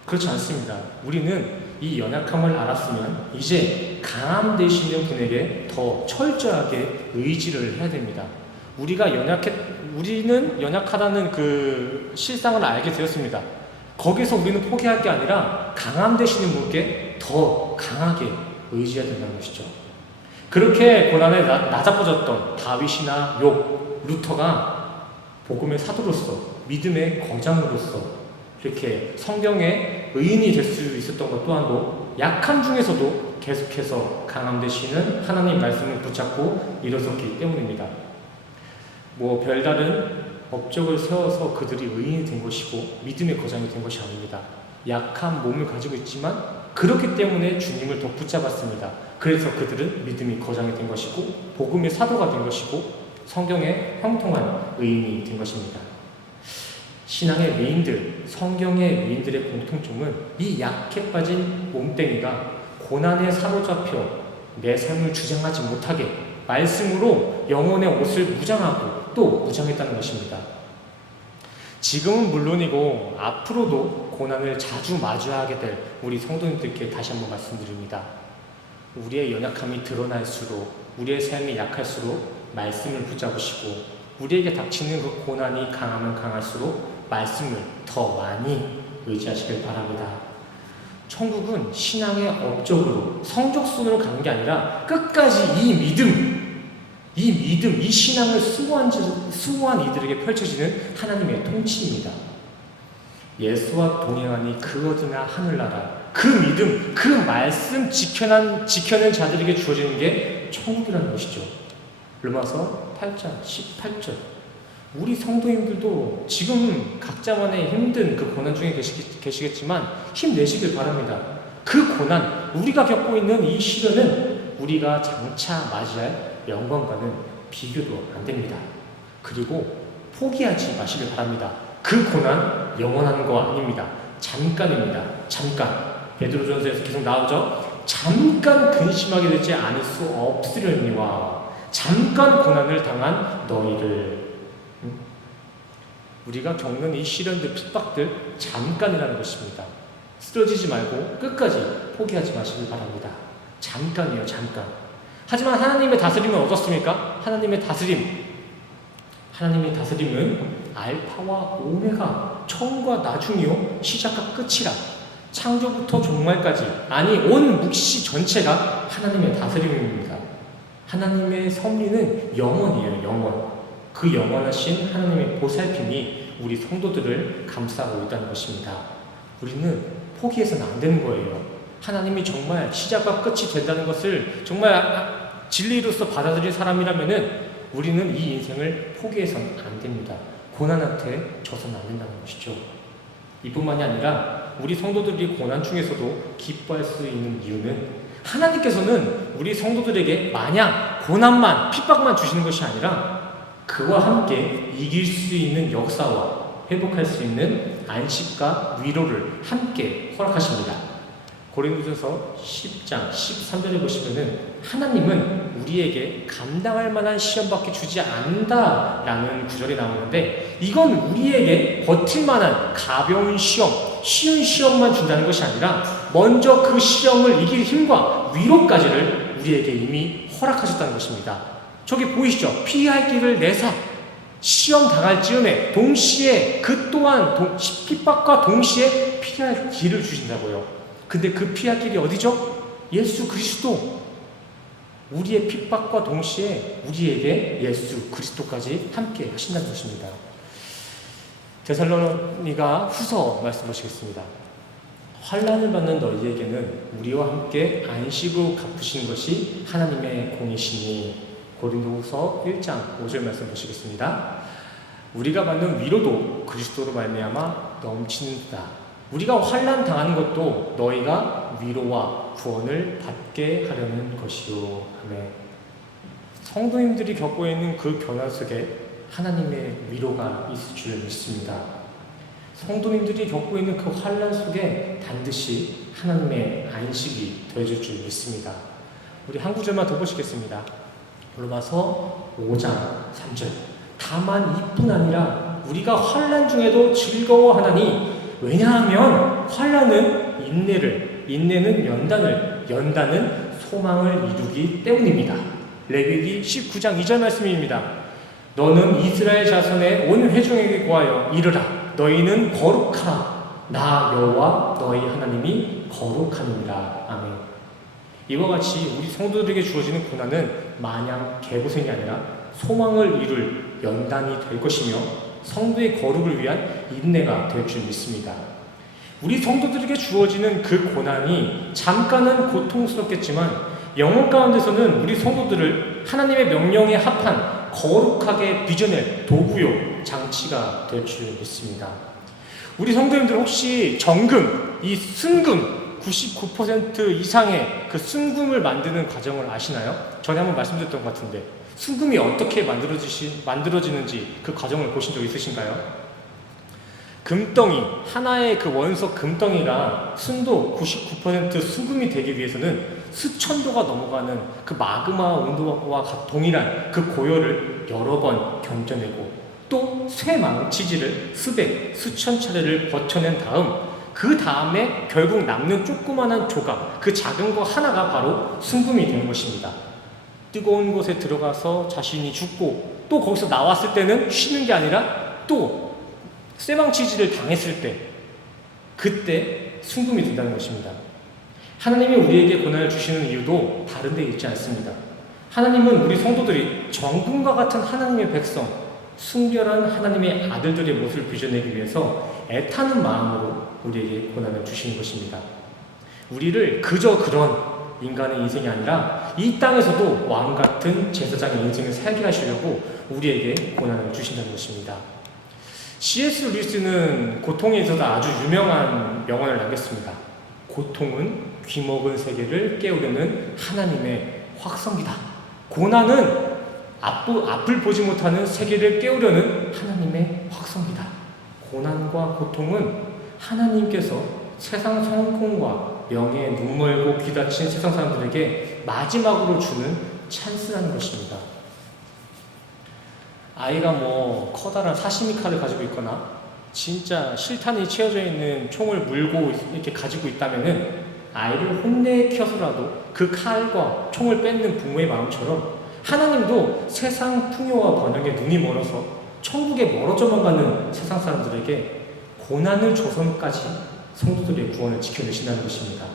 그렇지 않습니다. 우리는 이 연약함을 알았으면 이제 강함 되시는 분에게 더 철저하게 의지를 해야 됩니다. 우리는 연약하다는 그 실상을 알게 되었습니다. 거기서 우리는 포기할 게 아니라 강함 되시는 분께 더 강하게 의지해야 된다는 것이죠. 그렇게 고난에 낮아버졌던 다윗이나 욥, 루터가 복음의 사도로서, 믿음의 거장으로서 이렇게 성경의 의인이 될 수 있었던 것 또한도 약함 중에서도 계속해서 강함 되시는 하나님 말씀을 붙잡고 일어섰기 때문입니다. 별다른 업적을 세워서 그들이 의인이 된 것이고 믿음의 거장이 된 것이 아닙니다. 약한 몸을 가지고 있지만 그렇기 때문에 주님을 더 붙잡았습니다. 그래서 그들은 믿음의 거장이 된 것이고 복음의 사도가 된 것이고 성경의 형통한 의인이 된 것입니다. 신앙의 위인들, 성경의 위인들의 공통점은 이 약해 빠진 몸뚱이가 고난에 사로잡혀 내 삶을 주장하지 못하게 말씀으로 영혼의 옷을 무장하고 또 무장했다는 것입니다. 지금은 물론이고 앞으로도 고난을 자주 마주하게 될 우리 성도님들께 다시 한번 말씀드립니다. 우리의 연약함이 드러날수록, 우리의 삶이 약할수록 말씀을 붙잡으시고 우리에게 닥치는 그 고난이 강하면 강할수록 말씀을 더 많이 의지하시길 바랍니다. 천국은 신앙의 업적으로 성적순으로 가는 게 아니라 끝까지 이 믿음, 이 신앙을 수고한 이들에게 펼쳐지는 하나님의 통치입니다. 예수와 동행하니 그 어디나 하늘나라, 그 믿음, 그 말씀 지켜낸 자들에게 주어지는 게 천국이라는 것이죠. 로마서 8장 18절. 우리 성도님들도 지금 각자만의 힘든 그 고난 중에 계시겠지만 힘내시길 바랍니다. 그 고난, 우리가 겪고 있는 이 시련은 우리가 장차 맞이할 영광과는 비교도 안 됩니다. 그리고 포기하지 마시길 바랍니다. 그 고난 영원한 거 아닙니다. 잠깐입니다. 잠깐. 베드로전서에서 계속 나오죠. 잠깐 근심하게 되지 않을 수 없으려니와 잠깐 고난을 당한 너희를. 우리가 겪는 이 시련들, 핍박들 잠깐이라는 것입니다. 쓰러지지 말고 끝까지 포기하지 마시길 바랍니다. 잠깐이에요, 잠깐. 하지만 하나님의 다스림은 어떻습니까? 하나님의 다스림은 알파와 오메가, 처음과 나중이요, 시작과 끝이라. 창조부터 종말까지, 아니 온 묵시 전체가 하나님의 다스림입니다. 하나님의 섭리는 영원이에요, 영원. 그 영원하신 하나님의 보살핌이 우리 성도들을 감싸고 있다는 것입니다. 우리는 포기해서는 안 되는 거예요. 하나님이 정말 시작과 끝이 된다는 것을 정말 진리로서 받아들인 사람이라면은 우리는 이 인생을 포기해서는 안 됩니다. 고난한테 져서는 안 된다는 것이죠. 이뿐만이 아니라 우리 성도들이 고난 중에서도 기뻐할 수 있는 이유는 하나님께서는 우리 성도들에게 마냥 고난만, 핍박만 주시는 것이 아니라 그와 함께 이길 수 있는 역사와 회복할 수 있는 안식과 위로를 함께 허락하십니다. 고린도전서 10장 13절에 보시면은 하나님은 우리에게 감당할 만한 시험밖에 주지 않는다라는 구절이 나오는데 이건 우리에게 버틸 만한 가벼운 시험, 쉬운 시험만 준다는 것이 아니라 먼저 그 시험을 이길 힘과 위로까지를 우리에게 이미 허락하셨다는 것입니다. 저기 보이시죠? 피할 길을 내사 시험 당할 즈음에 동시에 그 또한 핍박과 동시에 피할 길을 주신다고요. 근데 그 피할 길이 어디죠? 예수 그리스도. 우리의 핍박과 동시에 우리에게 예수 그리스도까지 함께 하신다는 것입니다. 데살로니가 후서 말씀 보시겠습니다. 환난을 받는 너희에게는 우리와 함께 안식으로 갚으시는 것이 하나님의 공이시니. 고린도후서 1장 5절 말씀 보시겠습니다. 우리가 받는 위로도 그리스도로 말미암아 넘치는다. 우리가 환난 당하는 것도 너희가 위로와 구원을 받게 하려는 것이요. 아멘. 성도님들이 겪고 있는 그 변화 속에 하나님의 위로가 있을 줄 믿습니다. 성도님들이 겪고 있는 그 환난 속에 반드시 하나님의 안식이 더해질 줄 믿습니다. 우리 한 구절만 더 보시겠습니다. 로마서 5장 3절. 다만 이뿐 아니라 우리가 환난 중에도 즐거워하나니 왜냐하면 환난은 인내는 연단은 소망을 이루기 때문입니다. 레위기 19장 2절 말씀입니다. 너는 이스라엘 자손의 온 회중에게 구하여 이르라. 너희는 거룩하라. 나 여호와 너희 하나님이 거룩하니라. 아멘. 이와 같이 우리 성도들에게 주어지는 고난은 마냥 개고생이 아니라 소망을 이룰 연단이 될 것이며 성도의 거룩을 위한 인내가 될 줄 믿습니다. 우리 성도들에게 주어지는 그 고난이 잠깐은 고통스럽겠지만 영혼 가운데서는 우리 성도들을 하나님의 명령에 합한 거룩하게 빚어낼 도구요 장치가 될 줄 믿습니다. 우리 성도님들 혹시 정금, 이 순금 99% 이상의 그 순금을 만드는 과정을 아시나요? 전에 한번 말씀드렸던 것 같은데 순금이 어떻게 만들어지는지 그 과정을 보신 적 있으신가요? 금덩이, 하나의 그 원석 금덩이가 순도 99% 순금이 되기 위해서는 수천도가 넘어가는 그 마그마 온도와 동일한 그 고열을 여러 번 견뎌내고 또 쇠망치질을 수천 차례를 버텨낸 다음 그 다음에 결국 남는 조그만한 조각, 그 작은 거 하나가 바로 순금이 되는 것입니다. 뜨거운 곳에 들어가서 자신이 죽고 또 거기서 나왔을 때는 쉬는 게 아니라 또 쇠망치질을 당했을 때 그때 순금이 된다는 것입니다. 하나님이 우리에게 고난을 주시는 이유도 다른 데 있지 않습니다. 하나님은 우리 성도들이 정금과 같은 하나님의 백성, 순결한 하나님의 아들들의 모습을 빚어내기 위해서 애타는 마음으로 우리에게 고난을 주시는 것입니다. 우리를 그저 그런 인간의 인생이 아니라 이 땅에서도 왕같은 제사장의 인생을 살게 하시려고 우리에게 고난을 주신다는 것입니다. C.S. 루이스는 고통에 있어서 아주 유명한 명언을 남겼습니다. 고통은 귀먹은 세계를 깨우려는 하나님의 확성기다. 고난은 앞을 보지 못하는 세계를 깨우려는 하나님의 확성기다. 고난과 고통은 하나님께서 세상 성공과 명예, 눈멀고 귀다친 세상 사람들에게 마지막으로 주는 찬스라는 것입니다. 아이가 커다란 사시미 칼을 가지고 있거나 진짜 실탄이 채워져 있는 총을 물고 이렇게 가지고 있다면은 아이를 혼내 키워서라도 그 칼과 총을 뺏는 부모의 마음처럼 하나님도 세상 풍요와 번영에 눈이 멀어서 천국에 멀어져만 가는 세상 사람들에게 고난을 줘서까지 성도들의 구원을 지켜내신다는 것입니다.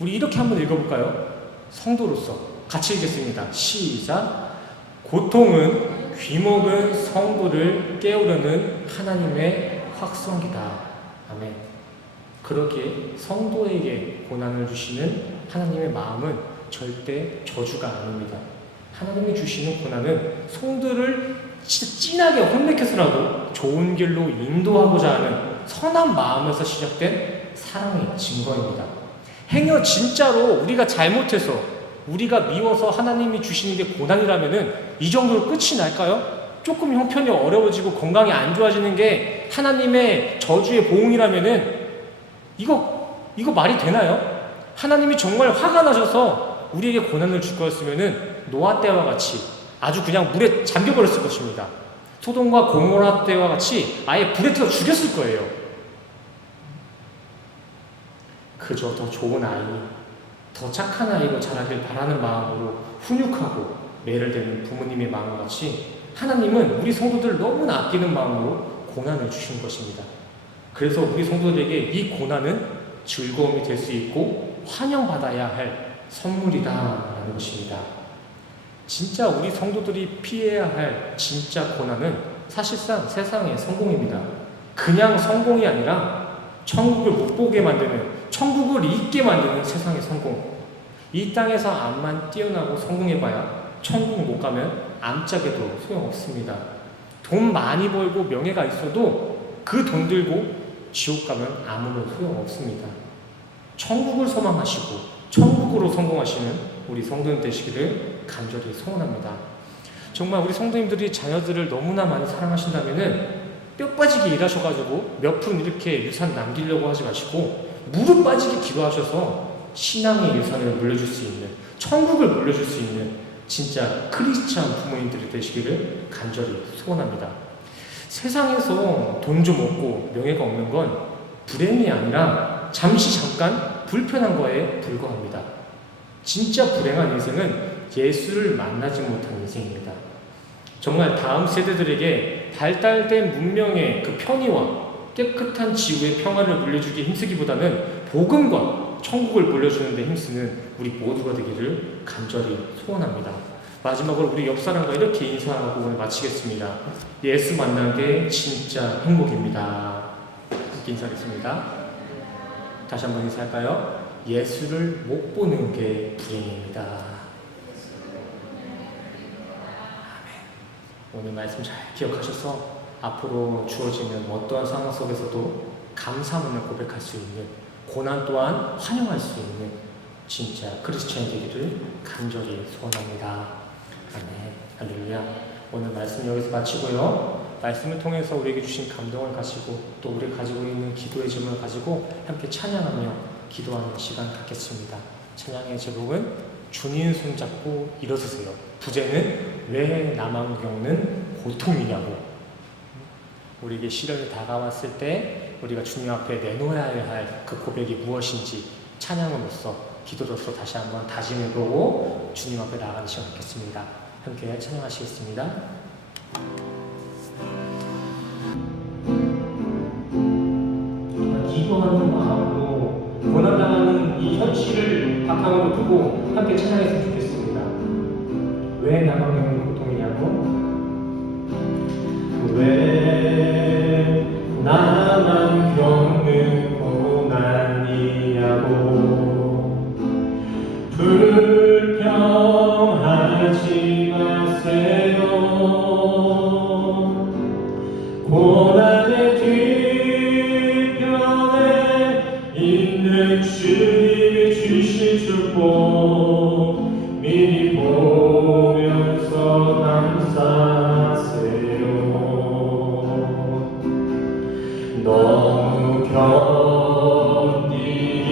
우리 이렇게 한번 읽어볼까요? 성도로서 같이 읽겠습니다. 시작. 고통은 귀먹은 성도를 깨우려는 하나님의 확성기다. 아멘. 그렇게 성도에게 고난을 주시는 하나님의 마음은 절대 저주가 아닙니다. 하나님이 주시는 고난은 성도를 진하게 혼내켜서라도 좋은 길로 인도하고자 하는 선한 마음에서 시작된 사랑의 증거입니다. 행여 진짜로 우리가 잘못해서 우리가 미워서 하나님이 주시는 게 고난이라면은 이 정도로 끝이 날까요? 조금 형편이 어려워지고 건강이 안 좋아지는 게 하나님의 저주의 보응이라면은 이거 말이 되나요? 하나님이 정말 화가 나셔서 우리에게 고난을 줄 거였으면은 노아 때와 같이 아주 그냥 물에 잠겨버렸을 것입니다. 소돔과 고모라 때와 같이 아예 불에 태워 죽였을 거예요. 그저 더 좋은 아이, 더 착한 아이로 자라길 바라는 마음으로 훈육하고 매를 대는 부모님의 마음과 같이 하나님은 우리 성도들을 너무나 아끼는 마음으로 고난을 주신 것입니다. 그래서 우리 성도들에게 이 고난은 즐거움이 될 수 있고 환영받아야 할 선물이다라는 것입니다. 진짜 우리 성도들이 피해야 할 진짜 고난은 사실상 세상의 성공입니다. 그냥 성공이 아니라 천국을 못 보게 만드는, 천국을 잊게 만드는 세상의 성공. 이 땅에서 암만 뛰어나고 성공해봐야 천국 못 가면 암짝에도 소용없습니다. 돈 많이 벌고 명예가 있어도 그 돈 들고 지옥 가면 아무런 소용없습니다. 천국을 소망하시고 천국으로 성공하시는 우리 성도님 되시기를 간절히 소원합니다. 정말 우리 성도님들이 자녀들을 너무나 많이 사랑하신다면은 뼈 빠지게 일하셔가지고 몇 푼 이렇게 유산 남기려고 하지 마시고 무릎 빠지게 기도하셔서 신앙의 유산을 물려줄 수 있는, 천국을 물려줄 수 있는 진짜 크리스찬 부모님들이 되시기를 간절히 소원합니다. 세상에서 돈 좀 얻고 명예가 없는 건 불행이 아니라 잠깐 불편한 거에 불과합니다. 진짜 불행한 인생은 예수를 만나지 못한 인생입니다. 정말 다음 세대들에게 발달된 문명의 그 편의와 깨끗한 지구의 평화를 물려주기 힘쓰기보다는 복음과 천국을 물려주는 데 힘쓰는 우리 모두가 되기를 간절히 소원합니다. 마지막으로 우리 옆사람과 이렇게 인사하고 오늘 마치겠습니다. 예수 만난 게 진짜 행복입니다. 이렇게 인사하겠습니다. 다시 한번 인사할까요? 예수를 못 보는 게 불행입니다. 아멘. 오늘 말씀 잘 기억하셔서 앞으로 주어지는 어떠한 상황 속에서도 감사함을 고백할 수 있는, 고난 또한 환영할 수 있는 진짜 크리스찬이 되기를 간절히 소원합니다. 아멘. 할렐루야. 오늘 말씀 여기서 마치고요. 말씀을 통해서 우리에게 주신 감동을 가지고 또 우리가 가지고 있는 기도의 질문을 가지고 함께 찬양하며 기도하는 시간 갖겠습니다. 찬양의 제목은 주님 손잡고 일어서세요. 부제는 왜 나만 겪는 고통이냐고. 우리에게 시련이 다가왔을 때 우리가 주님 앞에 내놓아야 할 그 고백이 무엇인지 찬양으로서, 기도로서 다시 한번 다짐해보고 주님 앞에 나아가는 시간 갖겠습니다. 함께 찬양하시겠습니다. 기도하는 마음으로 고난당하는 이 현실을 바탕으로 두고 함께 찬양했으면 좋겠습니다. 왜 나만 겪는 고통이냐고? 왜 나만 겪는 고난이냐고 불평하지 마세요. 고난의 뒤편에 있는 주님이 주신 축복 미리 보면서 감사하세요. 너무 견디기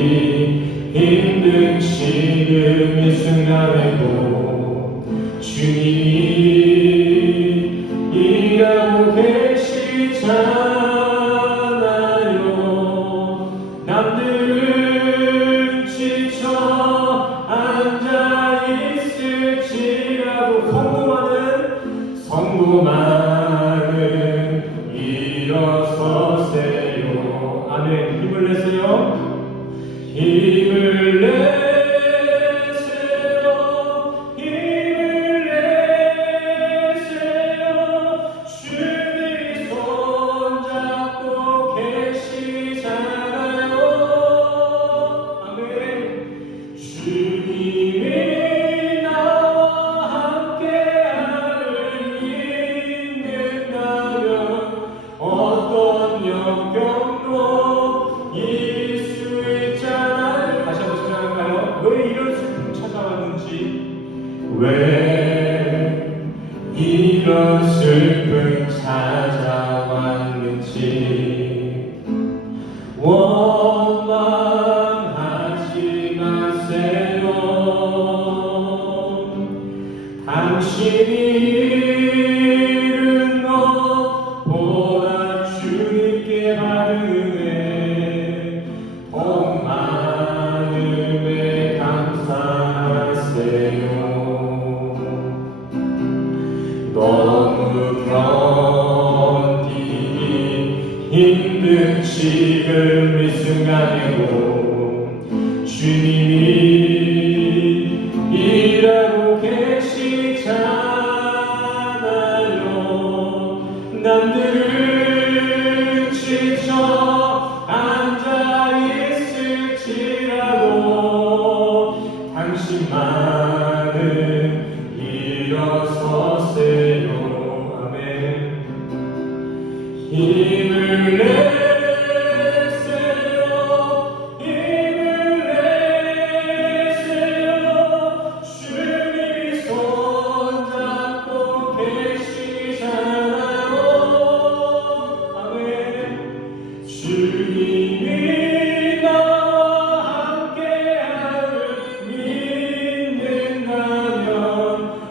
힘든 지금 이 순간에도 주님이 일하고 계시잖아요. 남들은 지쳐 앉아있을지라도 성도만은 일어서세요. 아멘. 힘을 내세요. 힘을 내세요. 지금 이 순간에도 주님이 일하고 계시잖아요. 남들은 지쳐 앉아있을지라도 당신만은 일어서세요. 아멘. 힘을 내세요. 힘을 내세요. 주님이 손잡고 계시잖아요. 아멘. 주님이 나와 함께함을 믿는다면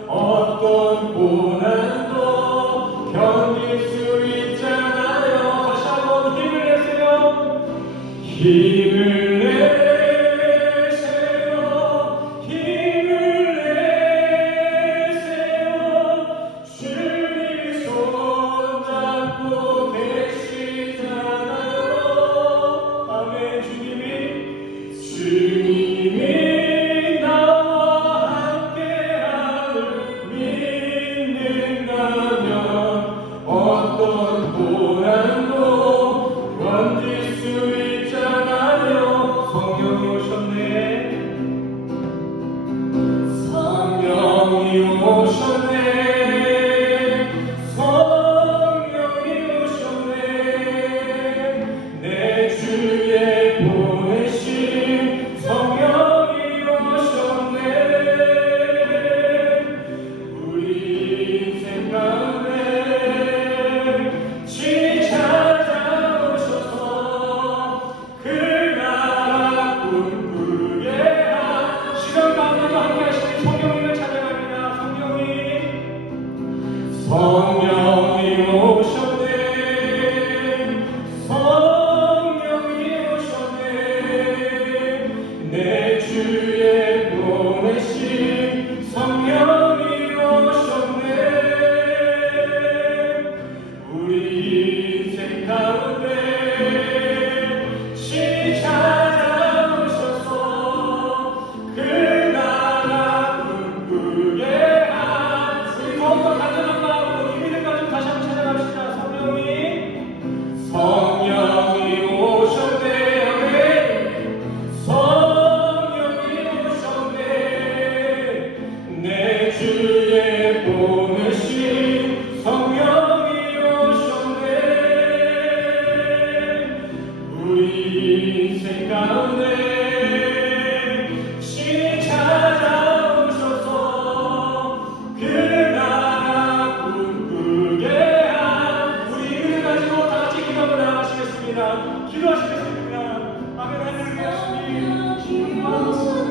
어떤 고난도 견딜 수 있잖아요. 다시 한번 힘을 내세요. 힘을 내세요. 힘을 내세요. 주님이 손잡고 계시잖아요. 아멘. 주님이 나와 함께함을 믿는다면 어떤 고난도 견딜 수 있잖아요. 성령이 오셨네. 성령이 오셨네. 성령이 오셨네. 내 주에 보내신 성령이 오셨네. 우리 인생 가운데 친히 찾아오셔서 그 나라 꿈꾸게 한 시간 가운데도 함께 하시는 성령님을 찬양합니다. 성령이 오셨네. 성령이 오셨네. 내 주에 보내신 성령이 오셨네. 우리 인생 가운데 친히 찾아오셔서 그 나라 꿈꾸게 한 우리 더욱더 간절한 마음으로 이 믿음 가지고 다시 한번 찾아갑시다. 성령이 오셨네. 아멘. 성령이 오셨네. 내 주에 보내신 성령이 오셨네. 우리 인생 가운데 친히 찾아오셔서 그 나라 꿈꾸게 한 우리 믿음 가지고 다 같이 기도하고 나아가시겠습니다. 기도하시겠습니다. 아멘. 할렐루야. 주님 기도하시고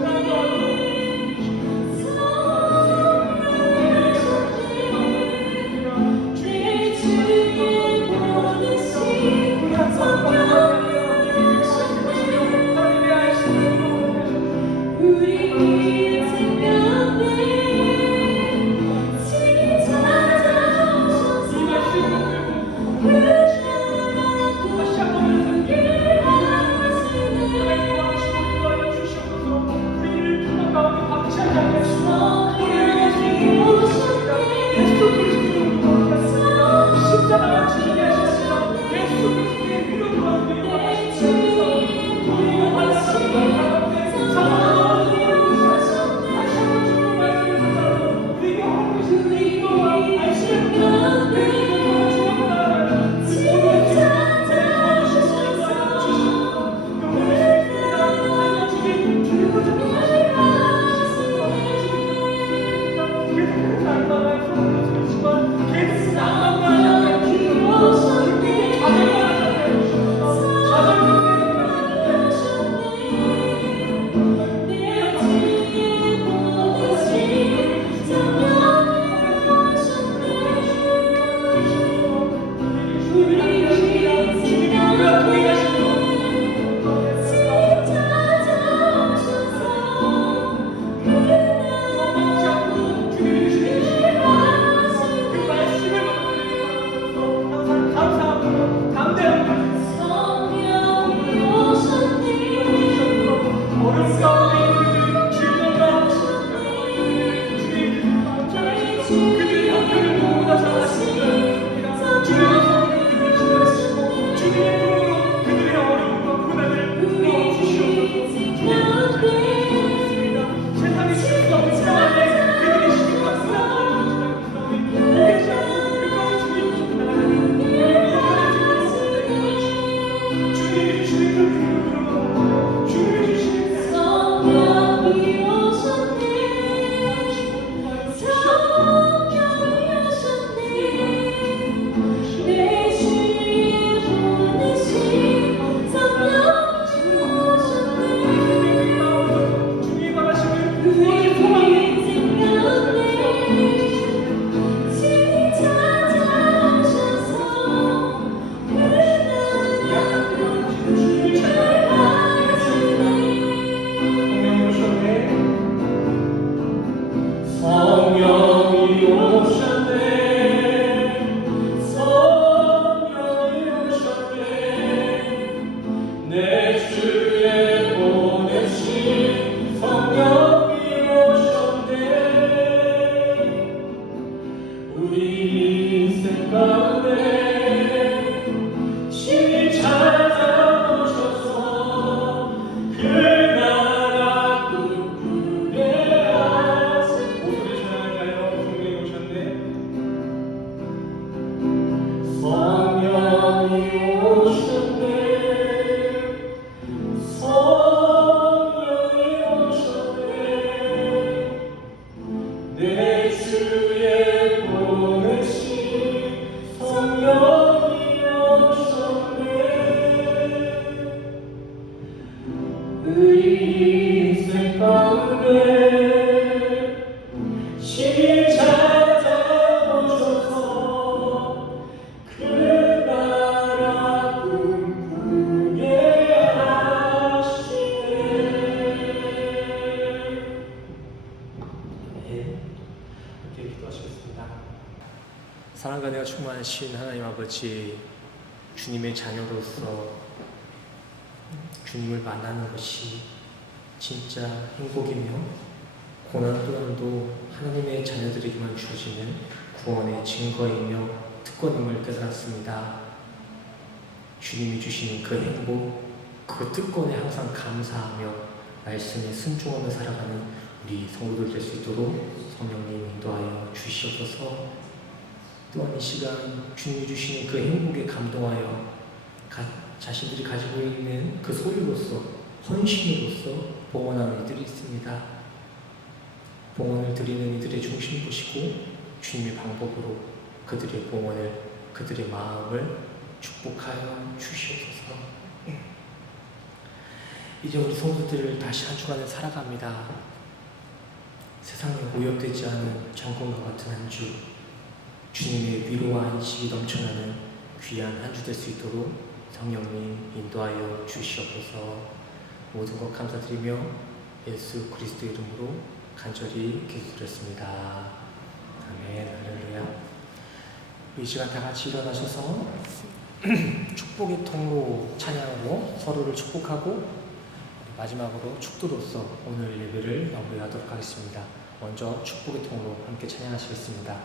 사랑과 은혜가 충만하신 하나님 아버지, 주님의 자녀로서 주님을 만나는 것이 진짜 행복이며 고난 또한도 하나님의 자녀들에게만 주어지는 구원의 증거이며 특권임을 깨달았습니다. 주님이 주시는 그 행복, 그 특권에 항상 감사하며 말씀에 순종하며 살아가는 우리 성도들 될 수 있도록 성령님 인도하여 주시옵소서. 또한 이 시간 주님이 주시는 그 행복에 감동하여 자신들이 가지고 있는 그 소유로서, 헌신으로서 봉헌하는 이들이 있습니다. 봉헌을 드리는 이들의 중심 보시고 주님의 방법으로 그들의 봉헌을, 그들의 마음을 축복하여 주시옵소서. 이제 우리 성도들을 다시 한 주간을 살아갑니다. 세상에 오염되지 않은 정금과 같은 한 주, 주님의 위로와 안식이 넘쳐나는 귀한 한 주 될 수 있도록 성령님 인도하여 주시옵소서. 모든 것 감사드리며 예수 그리스도 이름으로 간절히 기도드렸습니다. 아멘. 할렐루야. 이 시간 다 같이 일어나셔서 축복의 통로 찬양으로 서로를 축복하고 마지막으로 축도로서 오늘 예배를 마무리하도록 하겠습니다. 먼저 축복의 통로 함께 찬양하시겠습니다.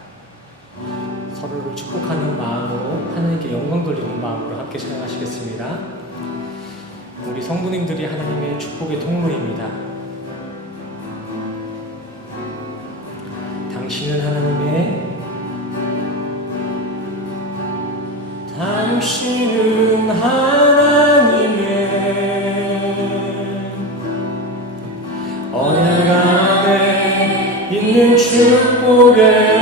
서로를 축복하는 마음으로, 하나님께 영광 돌리는 마음으로 함께 찬양하시겠습니다. 우리 성도님들이 하나님의 축복의 통로입니다. 당신은 하나님의, 당신은 하나님의 언약 안에 있는 축복의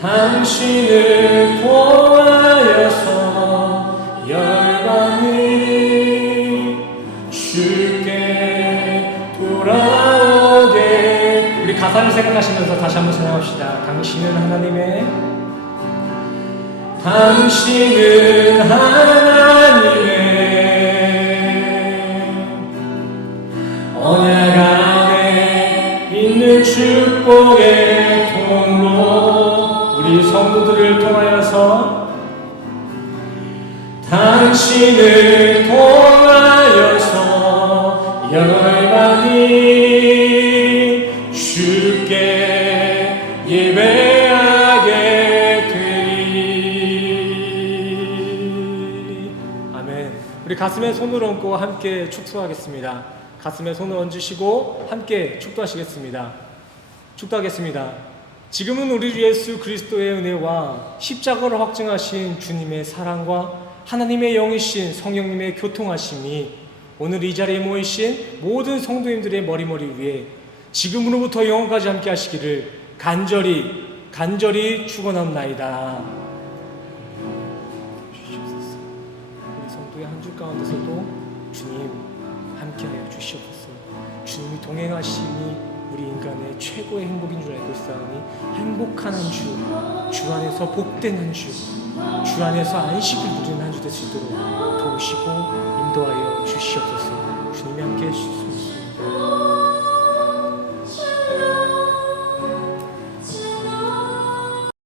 당신을 통하여서 열방이 주께 돌아오게. 우리 가사를 생각하시면서 다시 한번 찬양합시다. 당신은 하나님의, 당신은 하나님의 언약 안에 있는 축복의 통로. 우리 성도들을 통하여서, 당신을 통하여서 열방이 주께 예배하게 되리. 아멘. 우리 가슴에 손을 얹고 함께 축도하겠습니다. 가슴에 손을 얹으시고 함께 축도하시겠습니다. 축도하겠습니다. 지금은 우리 주 예수 그리스도의 은혜와 십자가를 확증하신 주님의 사랑과 하나님의 영이신 성령님의 교통하심이 오늘 이 자리에 모이신 모든 성도님들의 머리머리 위에 지금으로부터 영원까지 함께 하시기를 간절히 축원합나이다. 주시옵소서. 우리 성도의 한 주 가운데서도 주님 함께하여 주시옵소서. 주님이 동행하심이 우리 인간의 최고의 행복인 줄 알고 있사오니 행복한 한 주, 주 안에서 복된 한 주, 주 안에서 안식을 누리는 한 주 될 수 있도록 도우시고 인도하여 주시옵소서.